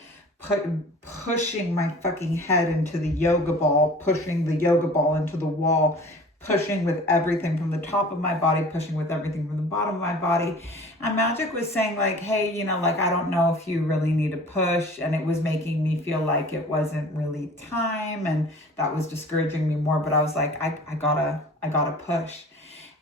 pushing my fucking head into the yoga ball, pushing the yoga ball into the wall, pushing with everything from the top of my body, pushing with everything from the bottom of my body. And Magic was saying like, hey, I don't know if you really need to push. And it was making me feel like it wasn't really time. And that was discouraging me more. But I was like, I gotta push.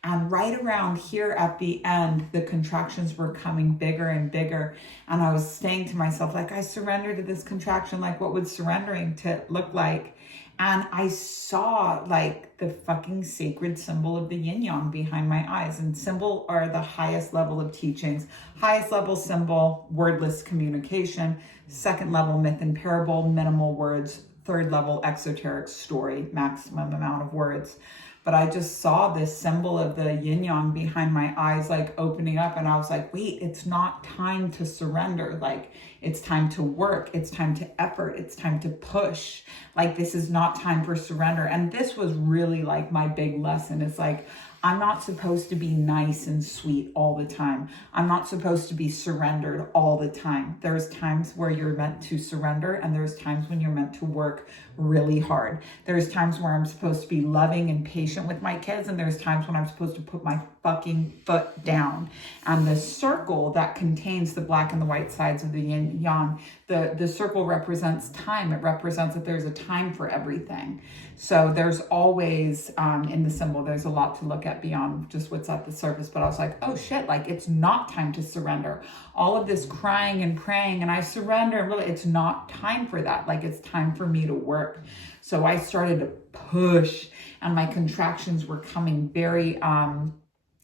And right around here at the end, the contractions were coming bigger and bigger. And I was saying to myself, like, I surrendered to this contraction. Like, what would surrendering to look like? And I saw like the fucking sacred symbol of the yin yang behind my eyes. And symbol are the highest level of teachings. Highest level symbol, wordless communication. Second level, myth and parable, minimal words. Third level, exoteric story, maximum amount of words. But I just saw this symbol of the yin yang behind my eyes, like opening up. And I was like, wait, it's not time to surrender. Like, it's time to work. It's time to effort. It's time to push. Like, this is not time for surrender. And this was really like my big lesson. It's like, I'm not supposed to be nice and sweet all the time. I'm not supposed to be surrendered all the time. There's times where you're meant to surrender, and there's times when you're meant to work really hard. There's times where I'm supposed to be loving and patient with my kids, and there's times when I'm supposed to put my fucking foot down. And the circle that contains the black and the white sides of the yin yang, the circle represents time. It represents that there's a time for everything. So there's always, in the symbol, there's a lot to look at beyond just what's at the surface. But I was like, oh shit, like, it's not time to surrender. All of this crying and praying and I surrender, really, it's not time for that. Like, it's time for me to work. So I started to push, and my contractions were coming very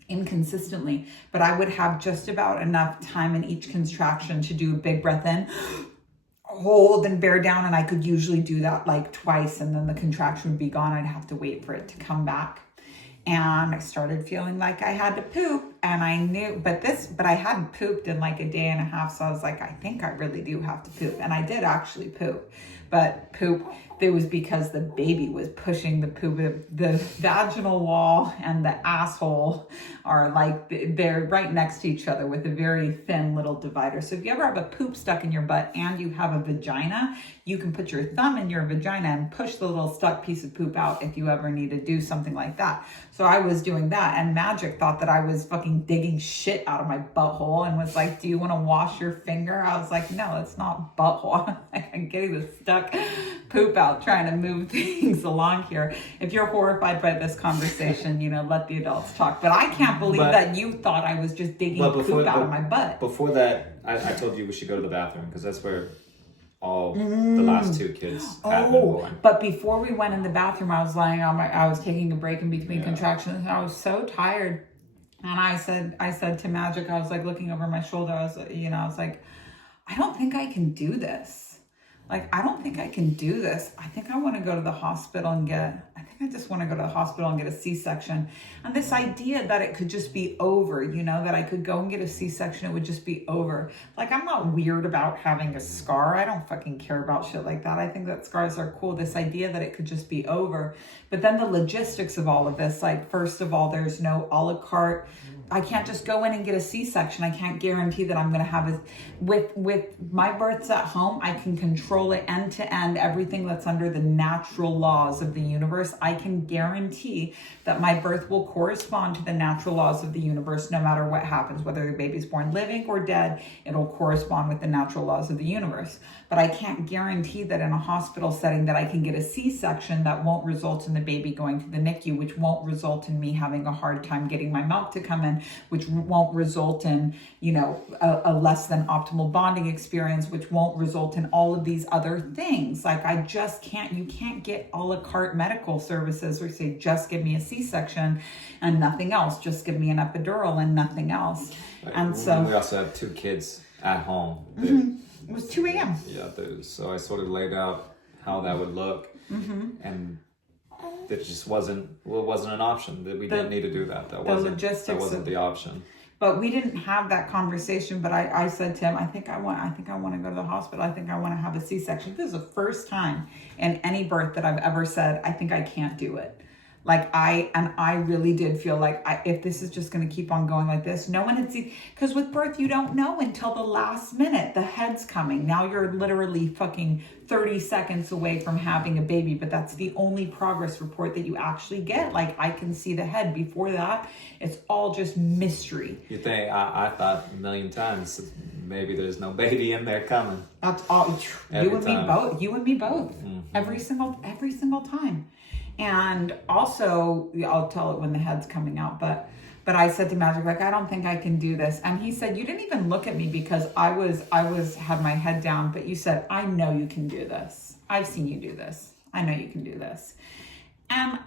inconsistently, but I would have just about enough time in each contraction to do a big breath in, hold and bear down, and I could usually do that like twice, and then the contraction would be gone. I'd have to wait for it to come back. And I started feeling like I had to poop, and I knew, but I hadn't pooped in like a day and a half. So I was like, I think I really do have to poop. And I did actually poop, but it was because the baby was pushing the poop. The vaginal wall and the asshole are like, they're right next to each other with a very thin little divider. So if you ever have a poop stuck in your butt and you have a vagina, you can put your thumb in your vagina and push the little stuck piece of poop out if you ever need to do something like that. So I was doing that, and Magic thought that I was fucking digging shit out of my butthole and was like, do you want to wash your finger? I was like, no, it's not butthole. I'm getting the stuck poop out, trying to move things along here. If you're horrified by this conversation, let the adults talk. But I can't believe that you thought I was just digging poop out of my butt. Before that, I told you we should go to the bathroom, because that's where all the last two kids have been going. But before we went in the bathroom, I was lying on I was taking a break in between contractions, and I was so tired. And I said to Magic, I was like looking over my shoulder, I was like, I don't think I can do this. Like, I don't think I can do this. I think I want to go to the hospital and I just want to go to the hospital and get a C-section. And this idea that it could just be over, that I could go and get a C-section, it would just be over. Like, I'm not weird about having a scar. I don't fucking care about shit like that. I think that scars are cool. This idea that it could just be over. But then the logistics of all of this, like, first of all, there's no a la carte. I can't just go in and get a C-section. I can't guarantee that I'm going to have with my births at home. I can control it end to end, everything that's under the natural laws of the universe. I can guarantee that my birth will correspond to the natural laws of the universe, no matter what happens, whether the baby's born living or dead, it'll correspond with the natural laws of the universe. But I can't guarantee that in a hospital setting that I can get a C-section that won't result in the baby going to the NICU, which won't result in me having a hard time getting my milk to come in, which won't result in, a less than optimal bonding experience, which won't result in all of these other things. Like, I just can't, you can't get a la carte medical services where you say, just give me a C-section and nothing else. Just give me an epidural and nothing else. And so we also have two kids at home. It was 2 a.m. Yeah, so I sort of laid out how that would look, and it just wasn't an option. That we didn't need to do that. That wasn't the option. But we didn't have that conversation. But I said to him, I think I want to go to the hospital. I think I want to have a C-section. This is the first time in any birth that I've ever said, I think I can't do it. Like, I really did feel like if this is just going to keep on going like this, no one had seen, because with birth, you don't know until the last minute, the head's coming. Now you're literally fucking 30 seconds away from having a baby, but that's the only progress report that you actually get. Like, I can see the head. Before that, it's all just mystery. You think, I thought a million times, maybe there's no baby in there coming. That's all. You and me both. Mm-hmm. Every single time. And also, I'll tell it when the head's coming out, but I said to Magic, like, I don't think I can do this. And he said, you didn't even look at me because I had my head down, but you said, I know you can do this. I've seen you do this. I know you can do this. And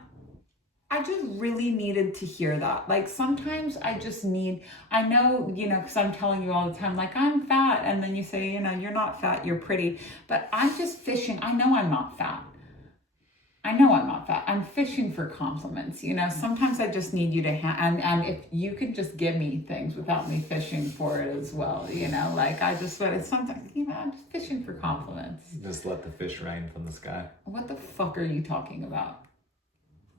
I just really needed to hear that. Like sometimes I just need, I know, you know, because I'm telling you all the time, like I'm fat. And then you say, you know, you're not fat, you're pretty. But I'm just fishing. I know I'm not fat. I know I'm not fat. I'm fishing for compliments. You know, sometimes I just need you to, and if you could just give me things without me fishing for it as well, you know, like I just, but it's sometimes, you know, I'm just fishing for compliments. Just let the fish rain from the sky. What the fuck are you talking about?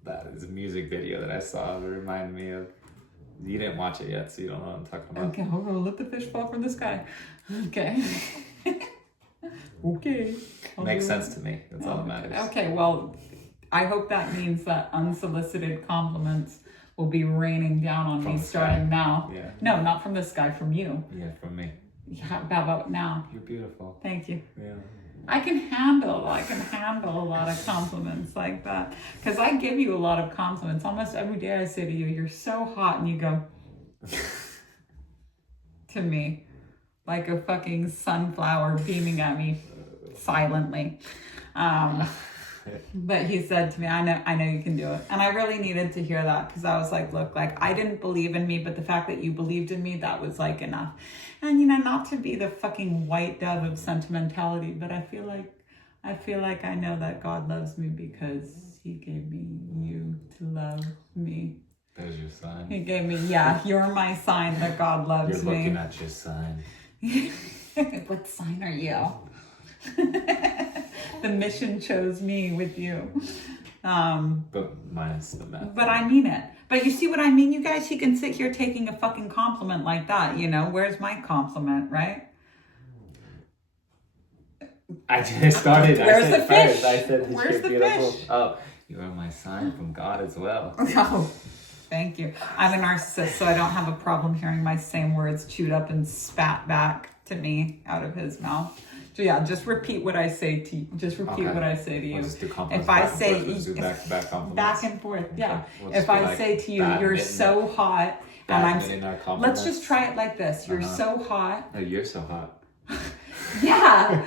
That is a music video that I saw that reminded me of. You didn't watch it yet, so you don't know what I'm talking about. Okay, hold on. Let the fish fall from the sky. Okay. Okay. Makes sense to me. That's all that matters. Okay, well, I hope that means that unsolicited compliments will be raining down on me starting now. Yeah. No, not from the sky, from you. Yeah, from me. How about now? You're beautiful. Thank you. Yeah. I can handle a lot of compliments like that. Because I give you a lot of compliments. Almost every day I say to you, you're so hot, and you go to me like a fucking sunflower beaming at me silently. But he said to me, I know you can do it. And I really needed to hear that, because I was like, look, like I didn't believe in me, but the fact that you believed in me, that was like enough. And you know, not to be the fucking white dove of sentimentality, but I feel like I know that God loves me because he gave me you to love me. There's your sign. He gave me, yeah, you're my sign that God loves me. You're looking at your sign. What sign are you? The mission chose me with you. But minus the math. But I mean it. But you see what I mean, you guys? He can sit here taking a fucking compliment like that, you know? Where's my compliment, right? I just started. Where's I said the fish? first. I said Where's you're the beautiful. fish? Oh, you are my sign from God as well. Oh, thank you. I'm a narcissist, so I don't have a problem hearing my same words chewed up and spat back to me out of his mouth. So yeah, just repeat what I say to you. Just repeat what I say to you. We'll just do compliments If I back and say forth. We'll just do back-to-back compliments. back and forth, yeah. We'll If I say to you, you're so hot, and I'm, let's just try it like this. You're so hot. Oh, you're so hot. Yeah.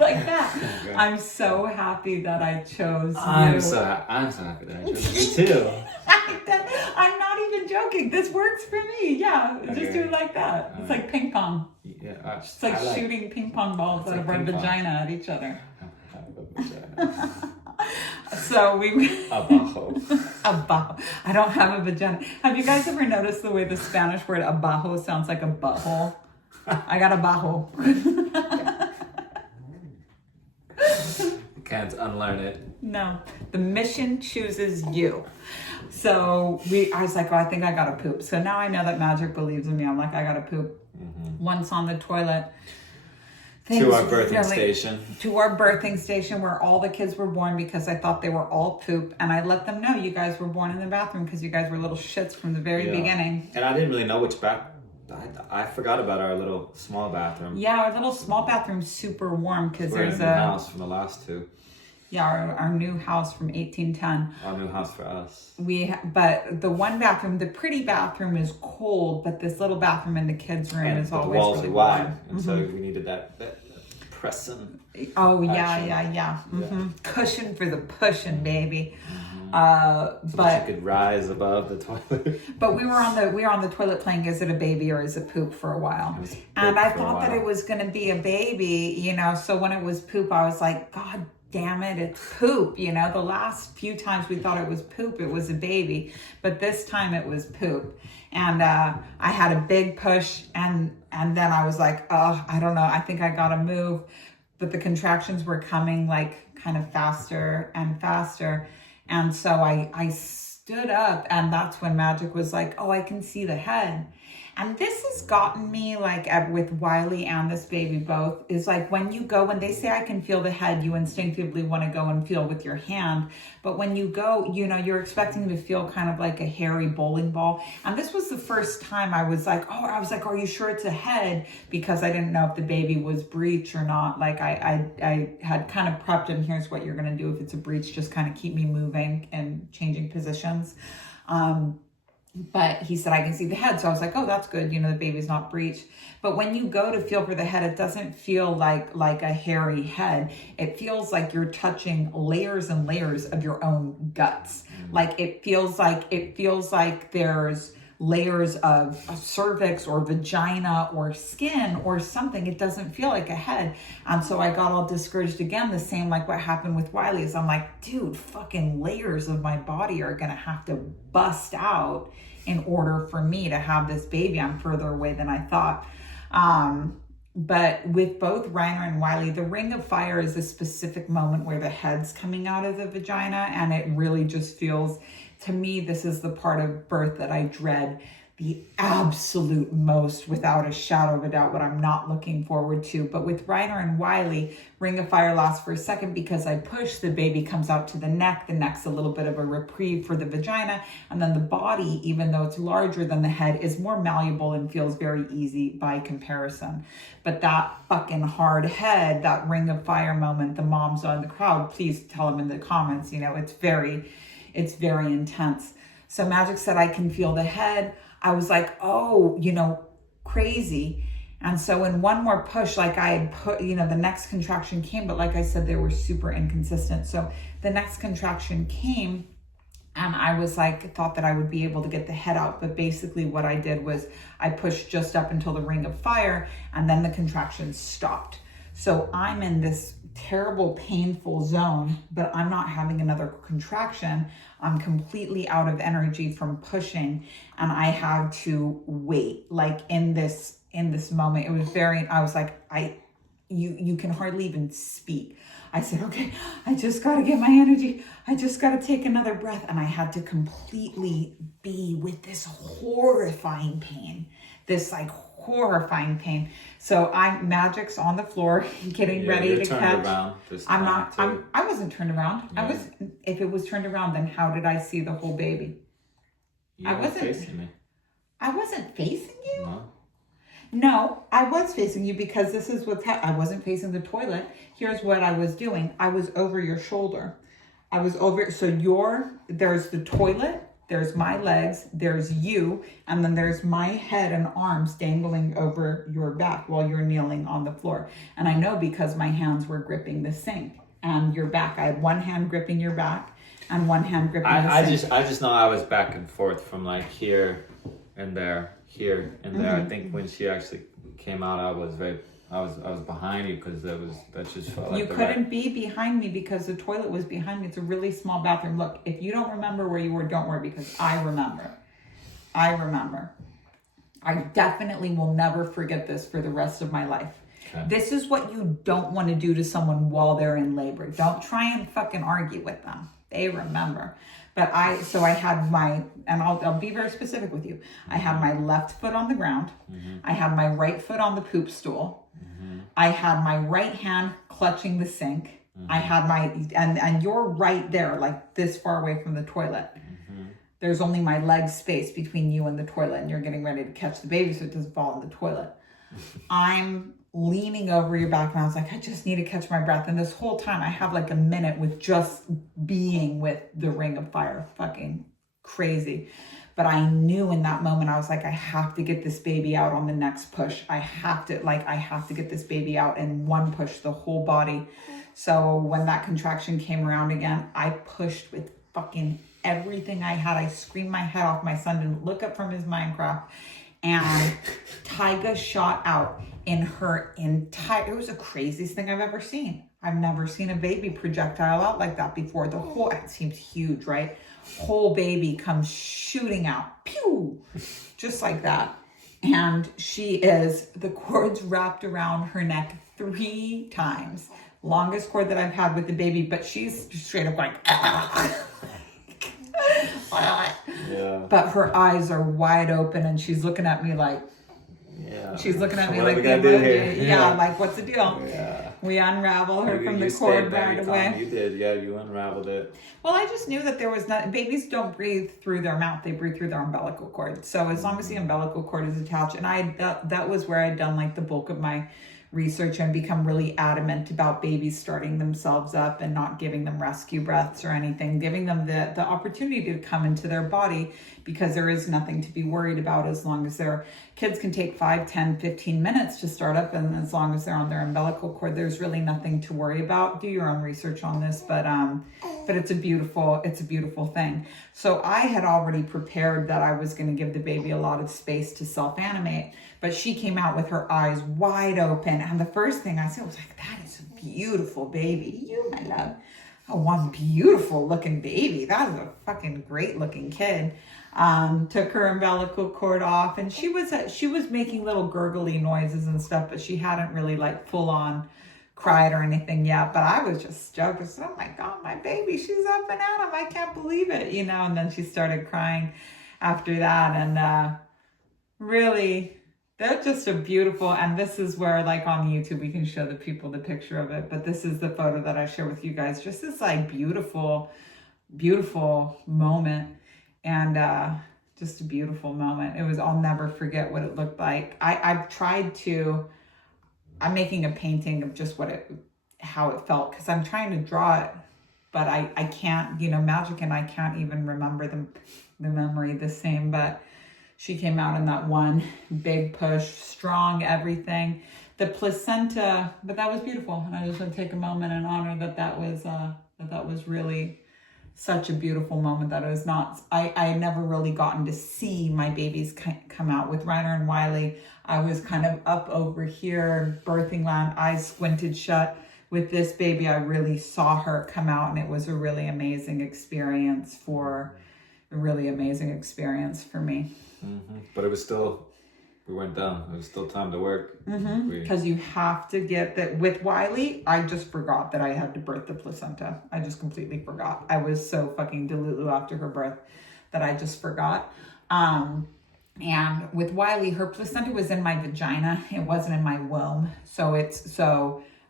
Like that. Okay. I'm so happy that I chose you. I'm so happy that I chose you too. I'm not even joking. This works for me. Yeah, just do it like that. It's like ping pong. Yeah, It's like shooting ping pong balls out of our vagina at each other. So we abajo. Abajo. I don't have a vagina. Have you guys ever noticed the way the Spanish word abajo sounds like a butthole? I got abajo. Can't unlearn it. No, the mission chooses you. So I was like, oh, I think I gotta poop. So now I know that Magic believes in me. I'm like, I gotta poop. Mm-hmm. Once on the toilet. To our birthing station. To our birthing station where all the kids were born, because I thought they were all poop. And I let them know you guys were born in the bathroom because you guys were little shits from the very beginning. And I didn't really know which I forgot about our little small bathroom. Yeah, our little small bathroom's super warm because there's a new house from the last two. Yeah, our new house from 1810. Our new house for us. But the one bathroom, the pretty bathroom, is cold, but this little bathroom in the kids' room is always walls really are wide, warm. and so we needed that pressing. Oh yeah, action. yeah. Mm-hmm. Yeah. Cushion for the pushing, baby. So that you could rise above the toilet. But we were on the toilet playing "Is it a baby or is it poop?" for a while, and I thought that it was going to be a baby, you know. So when it was poop, I was like, God damn it, it's poop. You know, the last few times we thought it was poop, it was a baby, but this time it was poop. And I had a big push, and then I was like, oh, I don't know, I think I gotta move. But the contractions were coming like kind of faster and faster. And so I stood up, and that's when Magic was like, oh, I can see the head. And this has gotten me, like, with Wiley and this baby both, is like when they say I can feel the head, you instinctively want to go and feel with your hand. But when you go, you know, you're expecting to feel kind of like a hairy bowling ball. And this was the first time I was like, are you sure it's a head? Because I didn't know if the baby was breech or not. Like I had kind of prepped, and here's what you're going to do if it's a breech, just kind of keep me moving and changing positions. But he said, I can see the head. So I was like, oh, that's good. You know, the baby's not breached. But when you go to feel for the head, it doesn't feel like a hairy head. It feels like you're touching layers and layers of your own guts. Like it feels like there's layers of a cervix or vagina or skin or something. It doesn't feel like a head. And so I got all discouraged again, the same like what happened with Wiley is I'm like, dude, fucking layers of my body are gonna have to bust out in order for me to have this baby. I'm further away than I thought. But with both Reiner and Wiley, the ring of fire is a specific moment where the head's coming out of the vagina, and it really just feels, to me, this is the part of birth that I dread the absolute most, without a shadow of a doubt, what I'm not looking forward to. But with Reiner and Wiley, ring of fire lasts for a second because I push, the baby comes out to the neck's a little bit of a reprieve for the vagina, and then the body, even though it's larger than the head, is more malleable and feels very easy by comparison. But that fucking hard head, that ring of fire moment, the moms are in the crowd, please tell them in the comments, you know, it's very intense. So Magic said, I can feel the head. I was like, oh, you know, crazy. And so in one more push, like I had put, you know, the next contraction came, but like I said, they were super inconsistent. So the next contraction came and I was like, thought that I would be able to get the head out. But basically what I did was I pushed just up until the ring of fire and then the contractions stopped. So I'm in this terrible, painful zone, but I'm not having another contraction. I'm completely out of energy from pushing, and I had to wait. Like in this moment, it was I was like, you can hardly even speak. I said, okay, I just got to get my energy. I just got to take another breath. And I had to completely be with this horrifying pain, horrifying pain. So Magic's on the floor getting ready to catch. I wasn't turned around. Yeah. If it was turned around, then how did I see the whole baby? You weren't facing me. I wasn't facing you? No, I was facing you because this is what's I wasn't facing the toilet. Here's what I was doing. I was over your shoulder. So there's the toilet, there's my legs, there's you, and then there's my head and arms dangling over your back while you're kneeling on the floor. And I know because my hands were gripping the sink and your back. I had one hand gripping your back and one hand gripping the sink. I just know I was back and forth from like here and there, here and there. I think when she actually came out, I was behind you because that just felt like you couldn't be behind me because the toilet was behind me. It's a really small bathroom. Look, if you don't remember where you were, don't worry, because I remember. I definitely will never forget this for the rest of my life. Okay. This is what you don't want to do to someone while they're in labor. Don't try and fucking argue with them. They remember. But I had and I'll be very specific with you. I had my left foot on the ground. Mm-hmm. I had my right foot on the poop stool. Mm-hmm. I had my right hand clutching the sink. Mm-hmm. I had and you're right there, like this far away from the toilet. Mm-hmm. There's only my leg space between you and the toilet, and you're getting ready to catch the baby so it doesn't fall in the toilet. I'm leaning over your back and I was like, I just need to catch my breath. And this whole time I have like a minute with just being with the ring of fire. Fucking crazy. But I knew in that moment, I was like, I have to get this baby out on the next push. I have to get this baby out in one push, the whole body. So when that contraction came around again, I pushed with fucking everything I had. I screamed my head off. My son didn't look up from his Minecraft. And Taiga shot out in her entire, it was the craziest thing I've ever seen. I've never seen a baby projectile out like that before. It seems huge, right? Whole baby comes shooting out, pew, just like that. And the cord's wrapped around her neck 3 times. Longest cord that I've had with the baby, but she's straight up like, yeah. But her eyes are wide open and she's looking at me like, yeah. She's looking at me like, yeah, like, what's the deal? Yeah. We unravel her from the cord right away. You did, yeah, you unraveled it. Well, I just knew that there was not, babies don't breathe through their mouth, they breathe through their umbilical cord. So as long as the umbilical cord is attached, and that was where I'd done like the bulk of my research and become really adamant about babies starting themselves up and not giving them rescue breaths or anything, giving them the opportunity to come into their body, because there is nothing to be worried about as long as kids can take 5, 10, 15 minutes to start up, and as long as they're on their umbilical cord, there's really nothing to worry about. Do your own research on this, but it's a beautiful thing. So I had already prepared that I was going to give the baby a lot of space to self-animate, but she came out with her eyes wide open, and the first thing I said was like, that is a beautiful baby. You, my love. Oh, one beautiful looking baby. That is a fucking great looking kid. Took her umbilical cord off, and she was making little gurgly noises and stuff, but she hadn't really like full on cried or anything yet. But I was just stoked. I said, oh my God, my baby, she's up and at 'em. I can't believe it, you know. And then she started crying after that, and really, they're just a beautiful, and this is where, like, on YouTube we can show the people the picture of it, but this is the photo that I share with you guys. Just this like beautiful moment, and just a beautiful moment. It was, I'll never forget what it looked like. I'm making a painting of just how it felt, because I'm trying to draw it, but I can't, you know, Magic and I can't even remember the memory the same. But she came out in that one big push, strong, everything. The placenta, but that was beautiful. And I just want to take a moment and honor that was really such a beautiful moment. That it was not, I never really gotten to see my babies come out. With Reiner and Wiley, I was kind of up over here, birthing land, eyes squinted shut. With this baby, I really saw her come out, and it was a really amazing experience for me. Mm-hmm. But it was still, we weren't done. It was still time to work. Because you have to get that. With Wiley, I just forgot that I had to birth the placenta. I just completely forgot. I was so fucking delulu after her birth that I just forgot. And with Wiley, her placenta was in my vagina. It wasn't in my womb.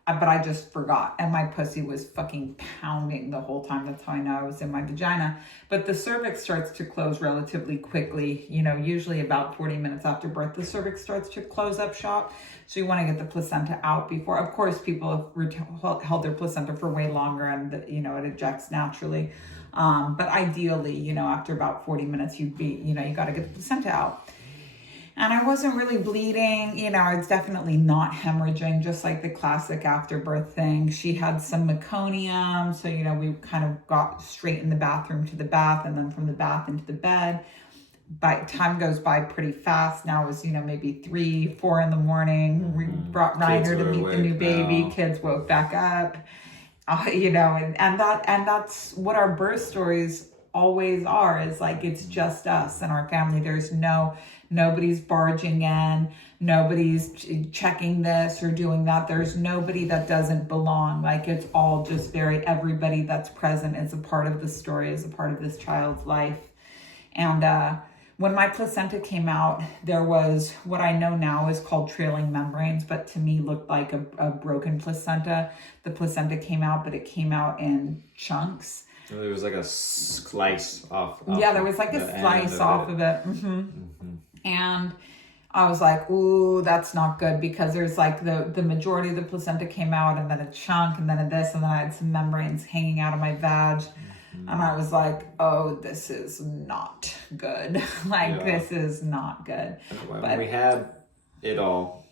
But I just forgot, and my pussy was fucking pounding the whole time. That's how I know I was in my vagina. But the cervix starts to close relatively quickly, you know, usually about 40 minutes after birth, the cervix starts to close up shop. So you want to get the placenta out before. Of course, people have held their placenta for way longer, and, you know, it ejects naturally. But ideally, you know, after about 40 minutes, you got to get the placenta out. And I wasn't really bleeding, you know, it's definitely not hemorrhaging, just like the classic afterbirth thing. She had some meconium, so, you know, we kind of got straight in the bathroom to the bath, and then from the bath into the bed. But time goes by pretty fast. Now it was, you know, maybe 3, 4 in the morning. We brought Ryder to meet the new baby. Now. Kids woke back up, you know, and that's what our birth stories always are, is like, it's just us and our family. There's nobody's barging in, nobody's checking this or doing that. There's nobody that doesn't belong. Like, it's all just everybody that's present is a part of the story, is a part of this child's life. And when my placenta came out, there was what I know now is called trailing membranes, but to me looked like a broken placenta. The placenta came out, but it came out in chunks. There was like a slice off. Yeah, there was like a slice off of it. And I was like, ooh, that's not good, because there's like the majority of the placenta came out, and then a chunk, and then and then I had some membranes hanging out of my vag. And I was like, oh, this is not good. This is not good. But we had it all.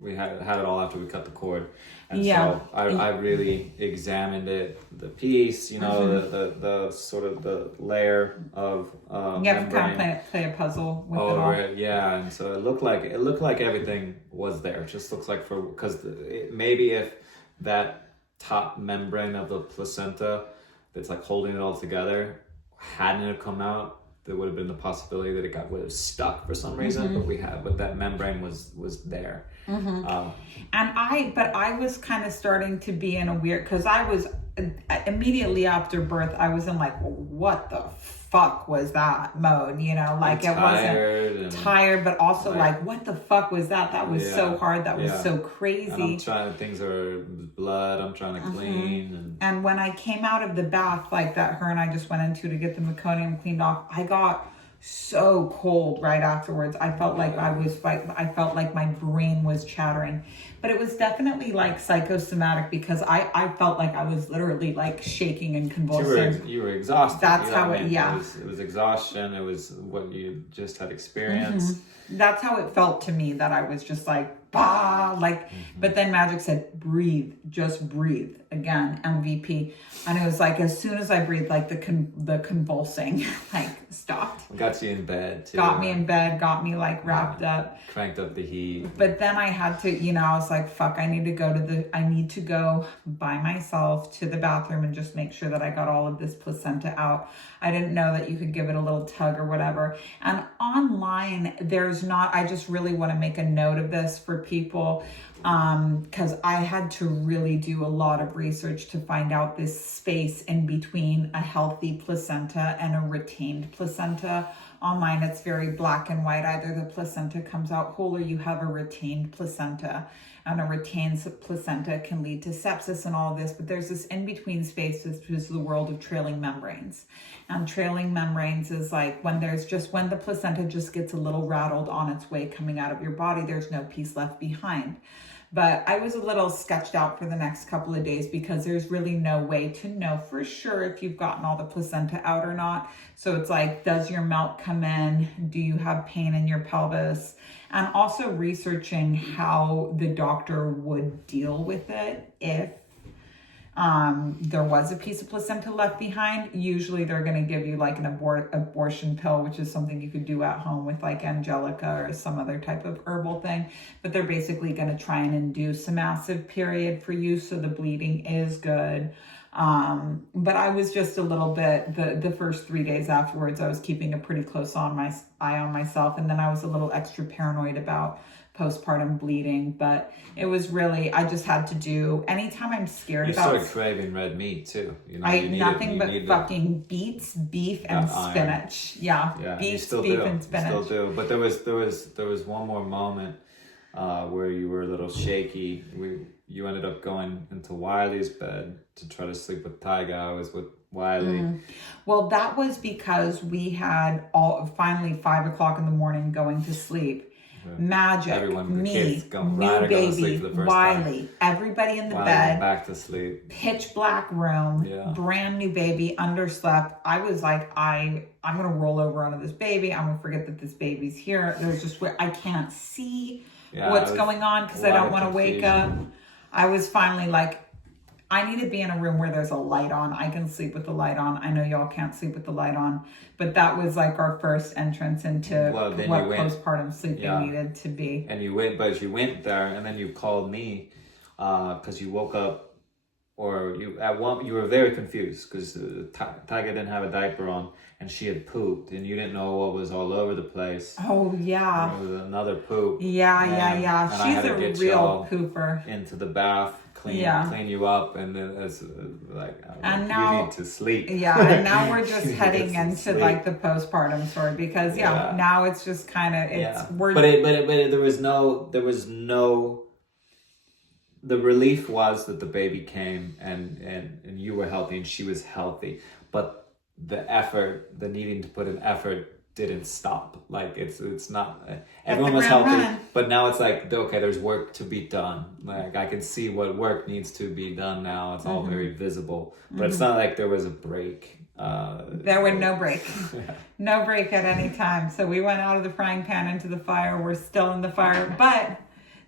We had it all after we cut the cord. And so I really examined it, the piece, you know, the sort of the layer of you have to kind of play a puzzle with it all. Yeah, and so it looked like everything was there. It just looks like because maybe if that top membrane of the placenta that's like holding it all together hadn't have come out, there would have been the possibility that it would have stuck for some reason. But that membrane was there. But I was kind of starting to be in a weird, because I was immediately after birth, I was in like, what the fuck was that mode, you know, like it wasn't tired, but also like what the fuck was that? That was so hard. That was so crazy. And I'm trying, things are blood, I'm trying to clean. And when I came out of the bath, like that her and I just went into to get the meconium cleaned off, I got so cold right afterwards. I felt like I felt like my brain was chattering, but it was definitely like psychosomatic because I felt like I was literally like shaking and convulsing. You were exhausted. That's you know how what I it, mean? yeah. It was exhaustion. It was what you just had experienced. That's how it felt to me, that I was just like, bah, like, but then Magic said, breathe, just breathe. Again, MVP. And it was like, as soon as I breathed, like the convulsing, like, stopped. Got you in bed too. Got me in bed, got me like wrapped up. Cranked up the heat. But then I had to, you know, I was like, fuck, I need to go by myself to the bathroom and just make sure that I got all of this placenta out. I didn't know that you could give it a little tug or whatever. And online, I just really want to make a note of this for people, because I had to really do a lot of research to find out this space in between a healthy placenta and a retained placenta. Online, it's very black and white. Either the placenta comes out whole or you have a retained placenta. And a retained placenta can lead to sepsis and all of this, but there's this in-between space, which is the world of trailing membranes. And trailing membranes is like when the placenta just gets a little rattled on its way coming out of your body, there's no piece left behind. But I was a little sketched out for the next couple of days because there's really no way to know for sure if you've gotten all the placenta out or not. So it's like, does your milk come in? Do you have pain in your pelvis? And also researching how the doctor would deal with it if there was a piece of placenta left behind. Usually they're going to give you like an abortion pill, which is something you could do at home with like Angelica or some other type of herbal thing. But they're basically going to try and induce a massive period for you, so the bleeding is good. But I was just a little bit, the first 3 days afterwards, I was keeping a pretty close eye on myself. And then I was a little extra paranoid about postpartum bleeding, but it was really, I just had to do, anytime I'm scared about. You started craving red meat too. You know, I nothing but fucking beets, beef, and spinach. Yeah, beets, beef, and spinach. You still do. But there was one more moment where you were a little shaky. You ended up going into Wiley's bed to try to sleep with Taiga. I was with Wiley. Well, that was because we had finally 5 o'clock in the morning going to sleep. Magic, me, new baby, Wiley, everybody in the bed, back to sleep, pitch black room, brand new baby, underslept. I was like, I'm gonna roll over onto this baby. I'm gonna forget that this baby's here. There's just where I can't see what's going on because I don't want to wake up. I was finally like, I need to be in a room where there's a light on. I can sleep with the light on. I know y'all can't sleep with the light on, but that was like our first entrance into what postpartum sleeping needed to be. And you went there, and then you called me because you woke up, or you were very confused because Taiga didn't have a diaper on, and she had pooped, and you didn't know what was all over the place. Oh yeah, there was another poop. Yeah. She's a real pooper. Into the bath. Clean you up, and then it's like, you need to sleep. Yeah, and now we're just heading into like the postpartum story because now it's just kind of but there was no. The relief was that the baby came and you were healthy and she was healthy, but the needing to put in effort didn't stop. Like it's not, everyone was healthy, but now it's like, okay, there's work to be done. Like I can see what work needs to be done now. It's all very visible, but it's not like there was a break. There was no break. No break at any time. So we went out of the frying pan into the fire. We're still in the fire, but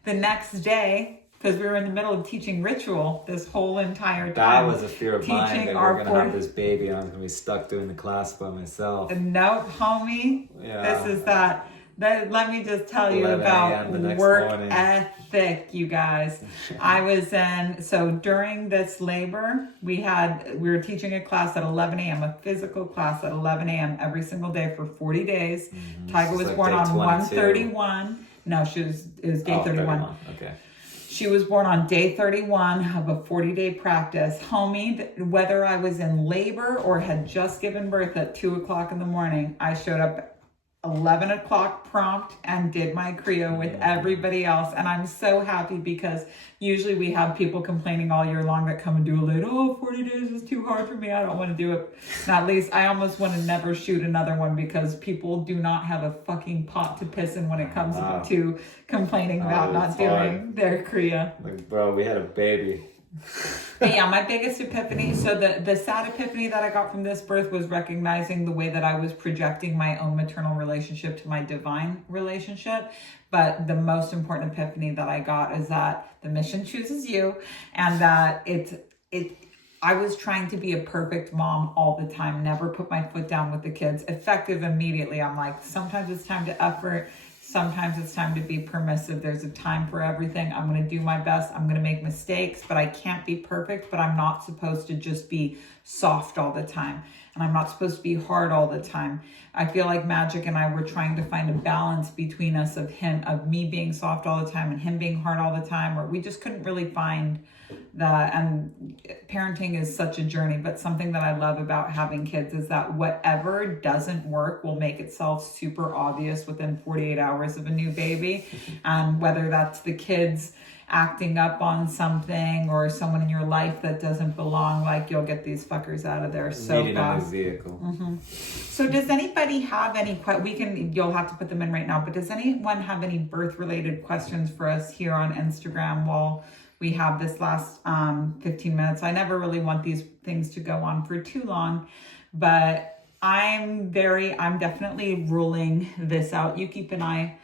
the next day, because we were in the middle of teaching ritual this whole entire time. That was a fear of mine, that we're going to have this baby and I was going to be stuck doing the class by myself. Nope, homie. This is that. Let me just tell you about work ethic, you guys. I was so during this labor, we were teaching a class at 11 a.m., a physical class at 11 a.m. every single day for 40 days. Taiga was born on 1/31. No, it was day 31. Okay. She was born on day 31 of a 40-day practice. Homie, whether I was in labor or had just given birth at 2 o'clock in the morning, I showed up 11 o'clock prompt and did my Creo with everybody else. And I'm so happy because usually we have people complaining all year long that come and do a late, 40 days is too hard for me. I don't want to do it. And at least I almost want to never shoot another one because people do not have a fucking pot to piss in when it comes to complaining about not doing their Creo. Like, bro, we had a baby. But yeah, my biggest epiphany, so the sad epiphany that I got from this birth was recognizing the way that I was projecting my own maternal relationship to my divine relationship. But the most important epiphany that I got is that the mission chooses you, and that I was trying to be a perfect mom all the time, never put my foot down with the kids. Effective immediately. I'm like, sometimes it's time to effort. Sometimes it's time to be permissive. There's a time for everything. I'm going to do my best. I'm going to make mistakes, but I can't be perfect. But I'm not supposed to just be soft all the time. And I'm not supposed to be hard all the time. I feel like Magic and I were trying to find a balance between us of me being soft all the time and him being hard all the time, or we just couldn't really find that. And parenting is such a journey, but something that I love about having kids is that whatever doesn't work will make itself super obvious within 48 hours of a new baby. And whether that's the kids acting up on something or someone in your life that doesn't belong, like, you'll get these fuckers out of there so Needing fast. a new vehicle. Mm-hmm. So does anybody have any you'll have to put them in right now, but does anyone have any birth related questions for us here on Instagram while we have this last 15 minutes? I never really want these things to go on for too long, but I'm definitely ruling this out. You keep an eye.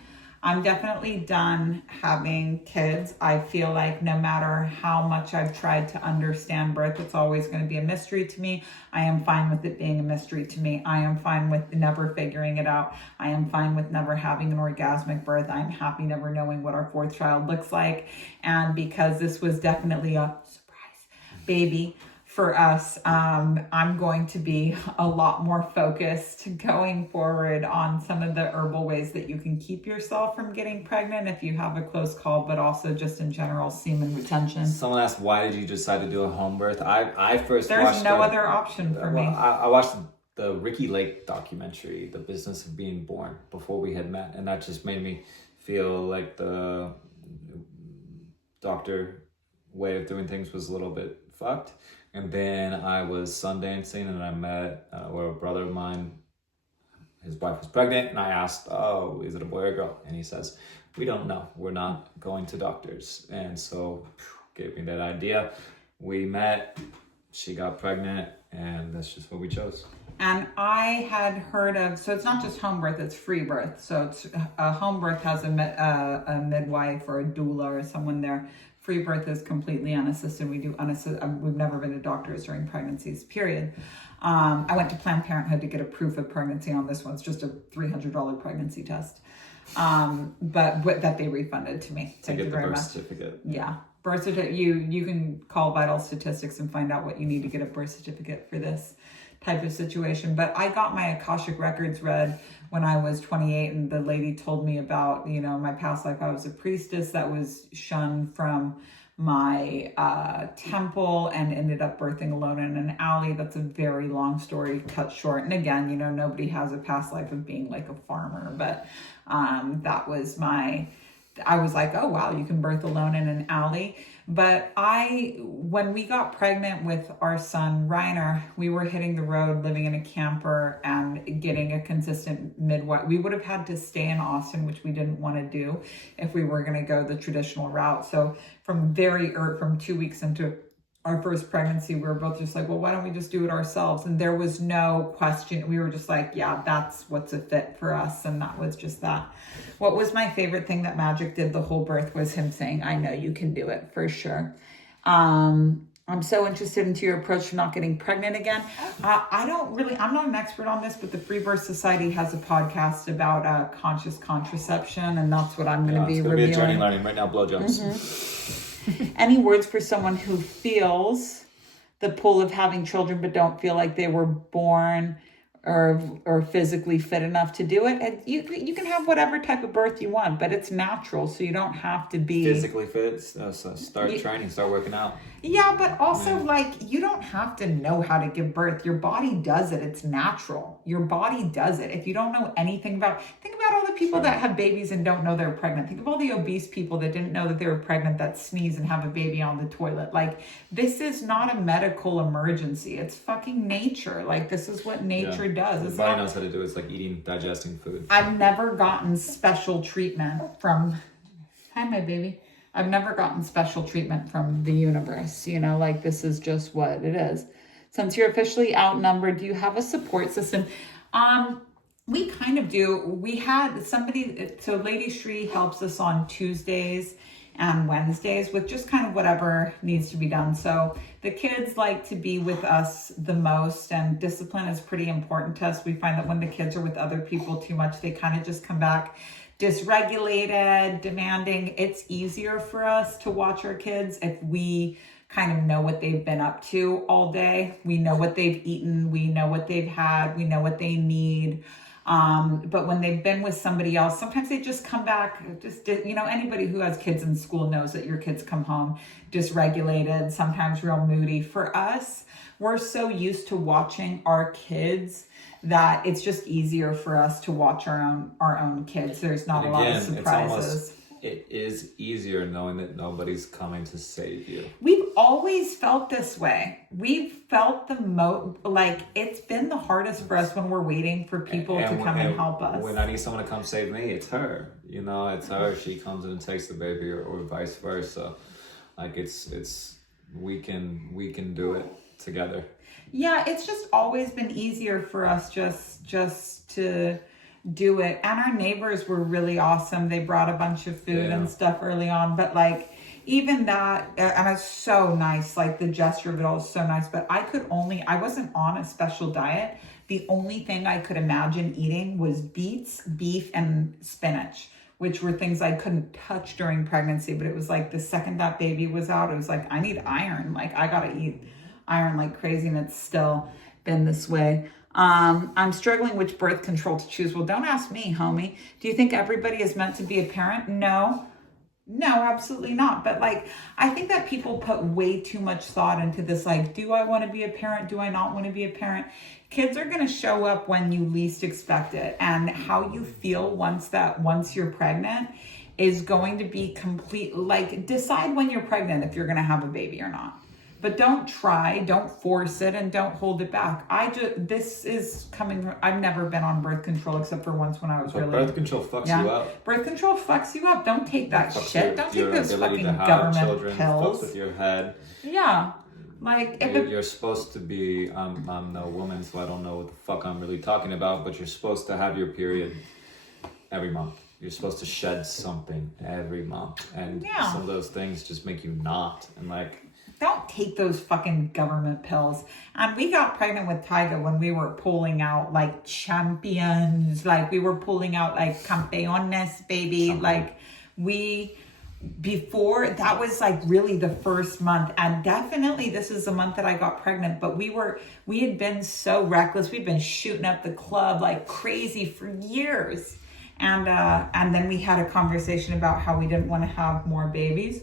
I'm definitely done having kids. I feel like no matter how much I've tried to understand birth, it's always going to be a mystery to me. I am fine with it being a mystery to me. I am fine with never figuring it out. I am fine with never having an orgasmic birth. I'm happy never knowing what our fourth child looks like. And because this was definitely a surprise baby for us, I'm going to be a lot more focused going forward on some of the herbal ways that you can keep yourself from getting pregnant if you have a close call, but also just in general semen retention. Someone asked, why did you decide to do a home birth? I first There's watched no other option for me. I watched the Ricky Lake documentary, The Business of Being Born, before we had met, and that just made me feel like the doctor way of doing things was a little bit fucked. And then I was sundancing and I met where a brother of mine, his wife was pregnant, and I asked, is it a boy or a girl? And he says, we don't know. We're not going to doctors. And so gave me that idea. We met, she got pregnant, and that's just what we chose. And I had heard of, so it's not just home birth, it's free birth. So it's a home birth has a midwife or a doula or someone there. Free birth is completely unassisted. We do unassisted. We've never been to doctors during pregnancies, period. I went to Planned Parenthood to get a proof of pregnancy on this one. It's just a $300 pregnancy test, but that they refunded to me. Thank you very much. Certificate. Yeah, birth certificate. You can call Vital Statistics and find out what you need to get a birth certificate for this type of situation. But I got my Akashic records read when I was 28, and the lady told me about, my past life. I was a priestess that was shunned from my temple and ended up birthing alone in an alley. That's a very long story cut short. And again, nobody has a past life of being like a farmer, but that was I was like, oh wow, you can birth alone in an alley. But when we got pregnant with our son, Reiner, we were hitting the road, living in a camper and getting a consistent midwife. We would have had to stay in Austin, which we didn't want to do if we were going to go the traditional route. So from 2 weeks into our first pregnancy, we were both just like, well, why don't we just do it ourselves? And there was no question. We were just like, yeah, that's what's a fit for us. And that was just that. What was my favorite thing that Magic did the whole birth was him saying, I know you can do it for sure. I'm so interested into your approach to not getting pregnant again. I'm not an expert on this, but the Freebirth Society has a podcast about conscious contraception. And that's what I'm going to be reviewing. It's going to be a journey learning right now, blowjobs. Mm-hmm. Any words for someone who feels the pull of having children but don't feel like they were born or physically fit enough to do it, and you can have whatever type of birth you want, but it's natural, so you don't have to be physically fit. So start training, start working out. Yeah, but also like you don't have to know how to give birth. Your body does it. It's natural. Your body does it. If you don't know anything think about all the people that have babies and don't know they're pregnant. Think of all the obese people that didn't know that they were pregnant, that sneeze and have a baby on the toilet. Like, this is not a medical emergency. It's fucking nature. Like, this is what nature does. The body knows how to do it. It's like digesting food. I've never gotten special treatment from, hi, my baby. I've never gotten special treatment from the universe, like this is just what it is. Since you're officially outnumbered, do you have a support system? We kind of do. We had somebody, so Lady Shri helps us on Tuesdays and Wednesdays with just kind of whatever needs to be done. So the kids like to be with us the most, and discipline is pretty important to us. We find that when the kids are with other people too much, they kind of just come back dysregulated, demanding. It's easier for us to watch our kids if we kind of know what they've been up to all day. We know what they've eaten. We know what they've had. We know what they need. But when they've been with somebody else, sometimes they just come back, anybody who has kids in school knows that your kids come home dysregulated, sometimes real moody. For us, we're so used to watching our kids that it's just easier for us to watch our own kids. There's not a lot of surprises. It is easier knowing that nobody's coming to save you. We've always felt this way. We've felt it's been the hardest for us when we're waiting for people to come and help us. When I need someone to come save me, it's her. It's her. She comes in and takes the baby, or vice versa. Like we can do it together. Yeah, it's just always been easier for us just to do it. And our neighbors were really awesome. They brought a bunch of food and stuff early on, but even that, and it's so nice, the gesture of it all is so nice, but I wasn't on a special diet. The only thing I could imagine eating was beets, beef, and spinach, which were things I couldn't touch during pregnancy. But it was the second that baby was out, it was I need iron. I gotta eat iron like crazy, and it's still been this way. I'm struggling which birth control to choose. Well, don't ask me, homie. Do you think everybody is meant to be a parent? No, absolutely not. But I think that people put way too much thought into this. Do I want to be a parent? Do I not want to be a parent? Kids are going to show up when you least expect it. And how you feel once you're pregnant is going to be complete. Decide when you're pregnant if you're going to have a baby or not. But don't force it, and don't hold it back. I've never been on birth control except for once when I was birth control fucks you up. Birth control fucks you up. Don't take that shit. Don't take those fucking government children, pills. Fucks with your head. Yeah. You're supposed to be, I'm no woman, so I don't know what the fuck I'm really talking about, but you're supposed to have your period every month. You're supposed to shed something every month. And some of those things just make you not. And don't take those fucking government pills. And we got pregnant with Taiga when we were pulling out champions. We were pulling out campeones, baby. Before that was really the first month. And definitely this is the month that I got pregnant. But we had been so reckless. We'd been shooting up the club like crazy for years. And then we had a conversation about how we didn't want to have more babies.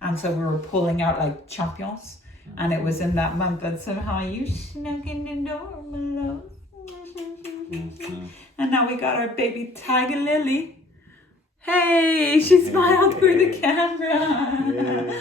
And so we were pulling out champions. And it was in that month that somehow you snuck in the door, my love. And now we got our baby Taiga Lilli. Hey, she smiled through the camera.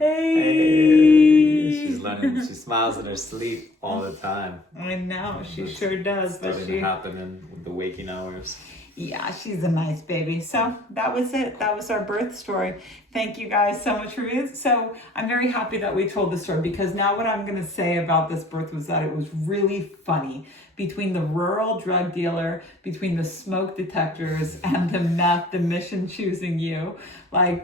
Hey. She's learning. She smiles in her sleep all the time. I know, she sure does. Starting to happen in the waking hours. Yeah, she's a nice baby. So that was it. That was our birth story. Thank you guys so much for being. So I'm very happy that we told the story, because now what I'm going to say about this birth was that it was really funny. Between the rural drug dealer, between the smoke detectors, and the meth, the mission choosing you.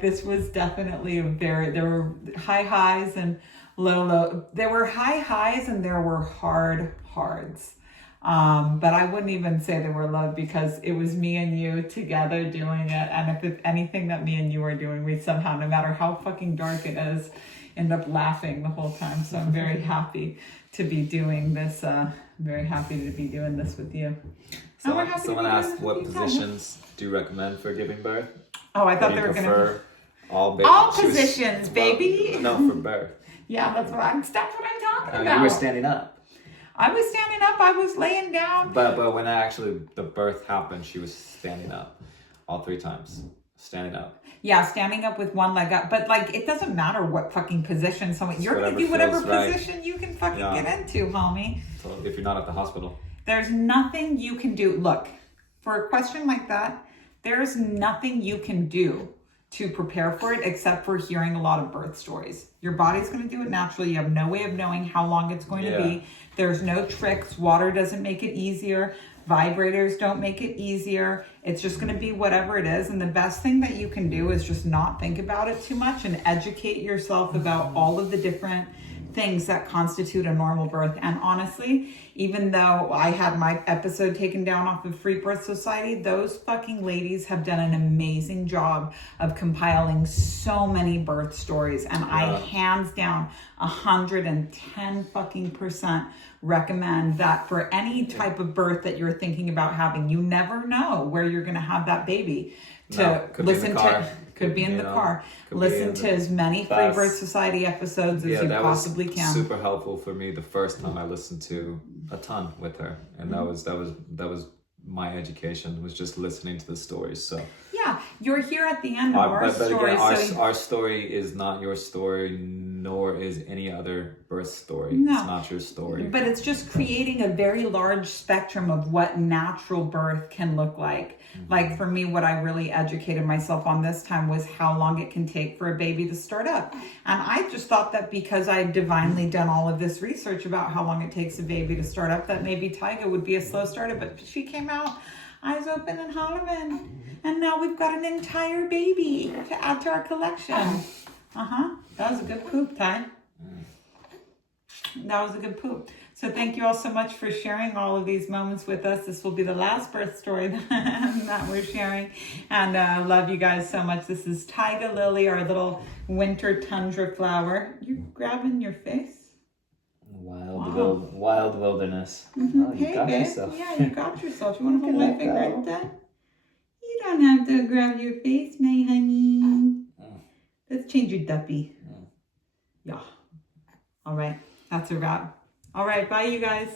This was definitely there were high highs and low. There were high highs and there were hards. But I wouldn't even say they were love, because it was me and you together doing it. And if it's anything that me and you are doing, we somehow, no matter how fucking dark it is, end up laughing the whole time. So I'm very happy to be doing this I'm very happy to be doing this with you. And we're happy to Someone be doing asked, this what with you, Taiga. positions do you recommend for giving birth? Oh, I thought Do they you were going to prefer all baby? all She was- positions, baby. No, for birth. Yeah, that's what I'm talking about. You were standing up. I was standing up. I was laying down. But when actually the birth happened, she was standing up all 3 times. Standing up. Yeah, standing up with one leg up. But like, it doesn't matter what fucking position someone. You're going to do Whatever whatever feels position you can fucking Yeah. get into, homie. So if you're not at the hospital. There's nothing you can do. Look, for a question like that, there's nothing you can do to prepare for it except for hearing a lot of birth stories. Your body's going to do it naturally. You have no way of knowing how long it's going to be. There's no tricks. Water doesn't make it easier. Vibrators don't make it easier. It's just going to be whatever it is. And the best thing that you can do is just not think about it too much and educate yourself about all of the different things that constitute a normal birth. And honestly, even though I had my episode taken down off of Freebirth Society, those fucking ladies have done an amazing job of compiling so many birth stories. And I hands down 110 fucking % recommend that for any type of birth that you're thinking about having. You never know where you're going to have that baby. Listen to could be in the car. Listen to as many Freebirth Society episodes as you possibly can. Super helpful for me the first time I listened to a ton with her, and that was my education, was just listening to the stories. So yeah, you're here at the end of our story. Again, our story is not your story, nor is any other birth story. No. It's not your story. But it's just creating a very large spectrum of what natural birth can look like. Like for me, what I really educated myself on this time was how long it can take for a baby to start up. And I just thought that because I had divinely done all of this research about how long it takes a baby to start up, that maybe Taiga would be a slow starter. But she came out eyes open and hollering. And now we've got an entire baby to add to our collection. That was a good poop, Ty. That was a good poop. So thank you all so much for sharing all of these moments with us. This will be the last birth story that we're sharing. And I love you guys so much. This is Taiga Lilli, our little winter tundra flower. You grabbing your face? Wild wilderness. Mm-hmm. Oh, you hey, got babe. yourself. Yeah, you got yourself. You want to hold my finger like that? You don't have to grab your face, my honey. Let's change your duppy. Yeah. All right. That's a wrap. All right. Bye, you guys.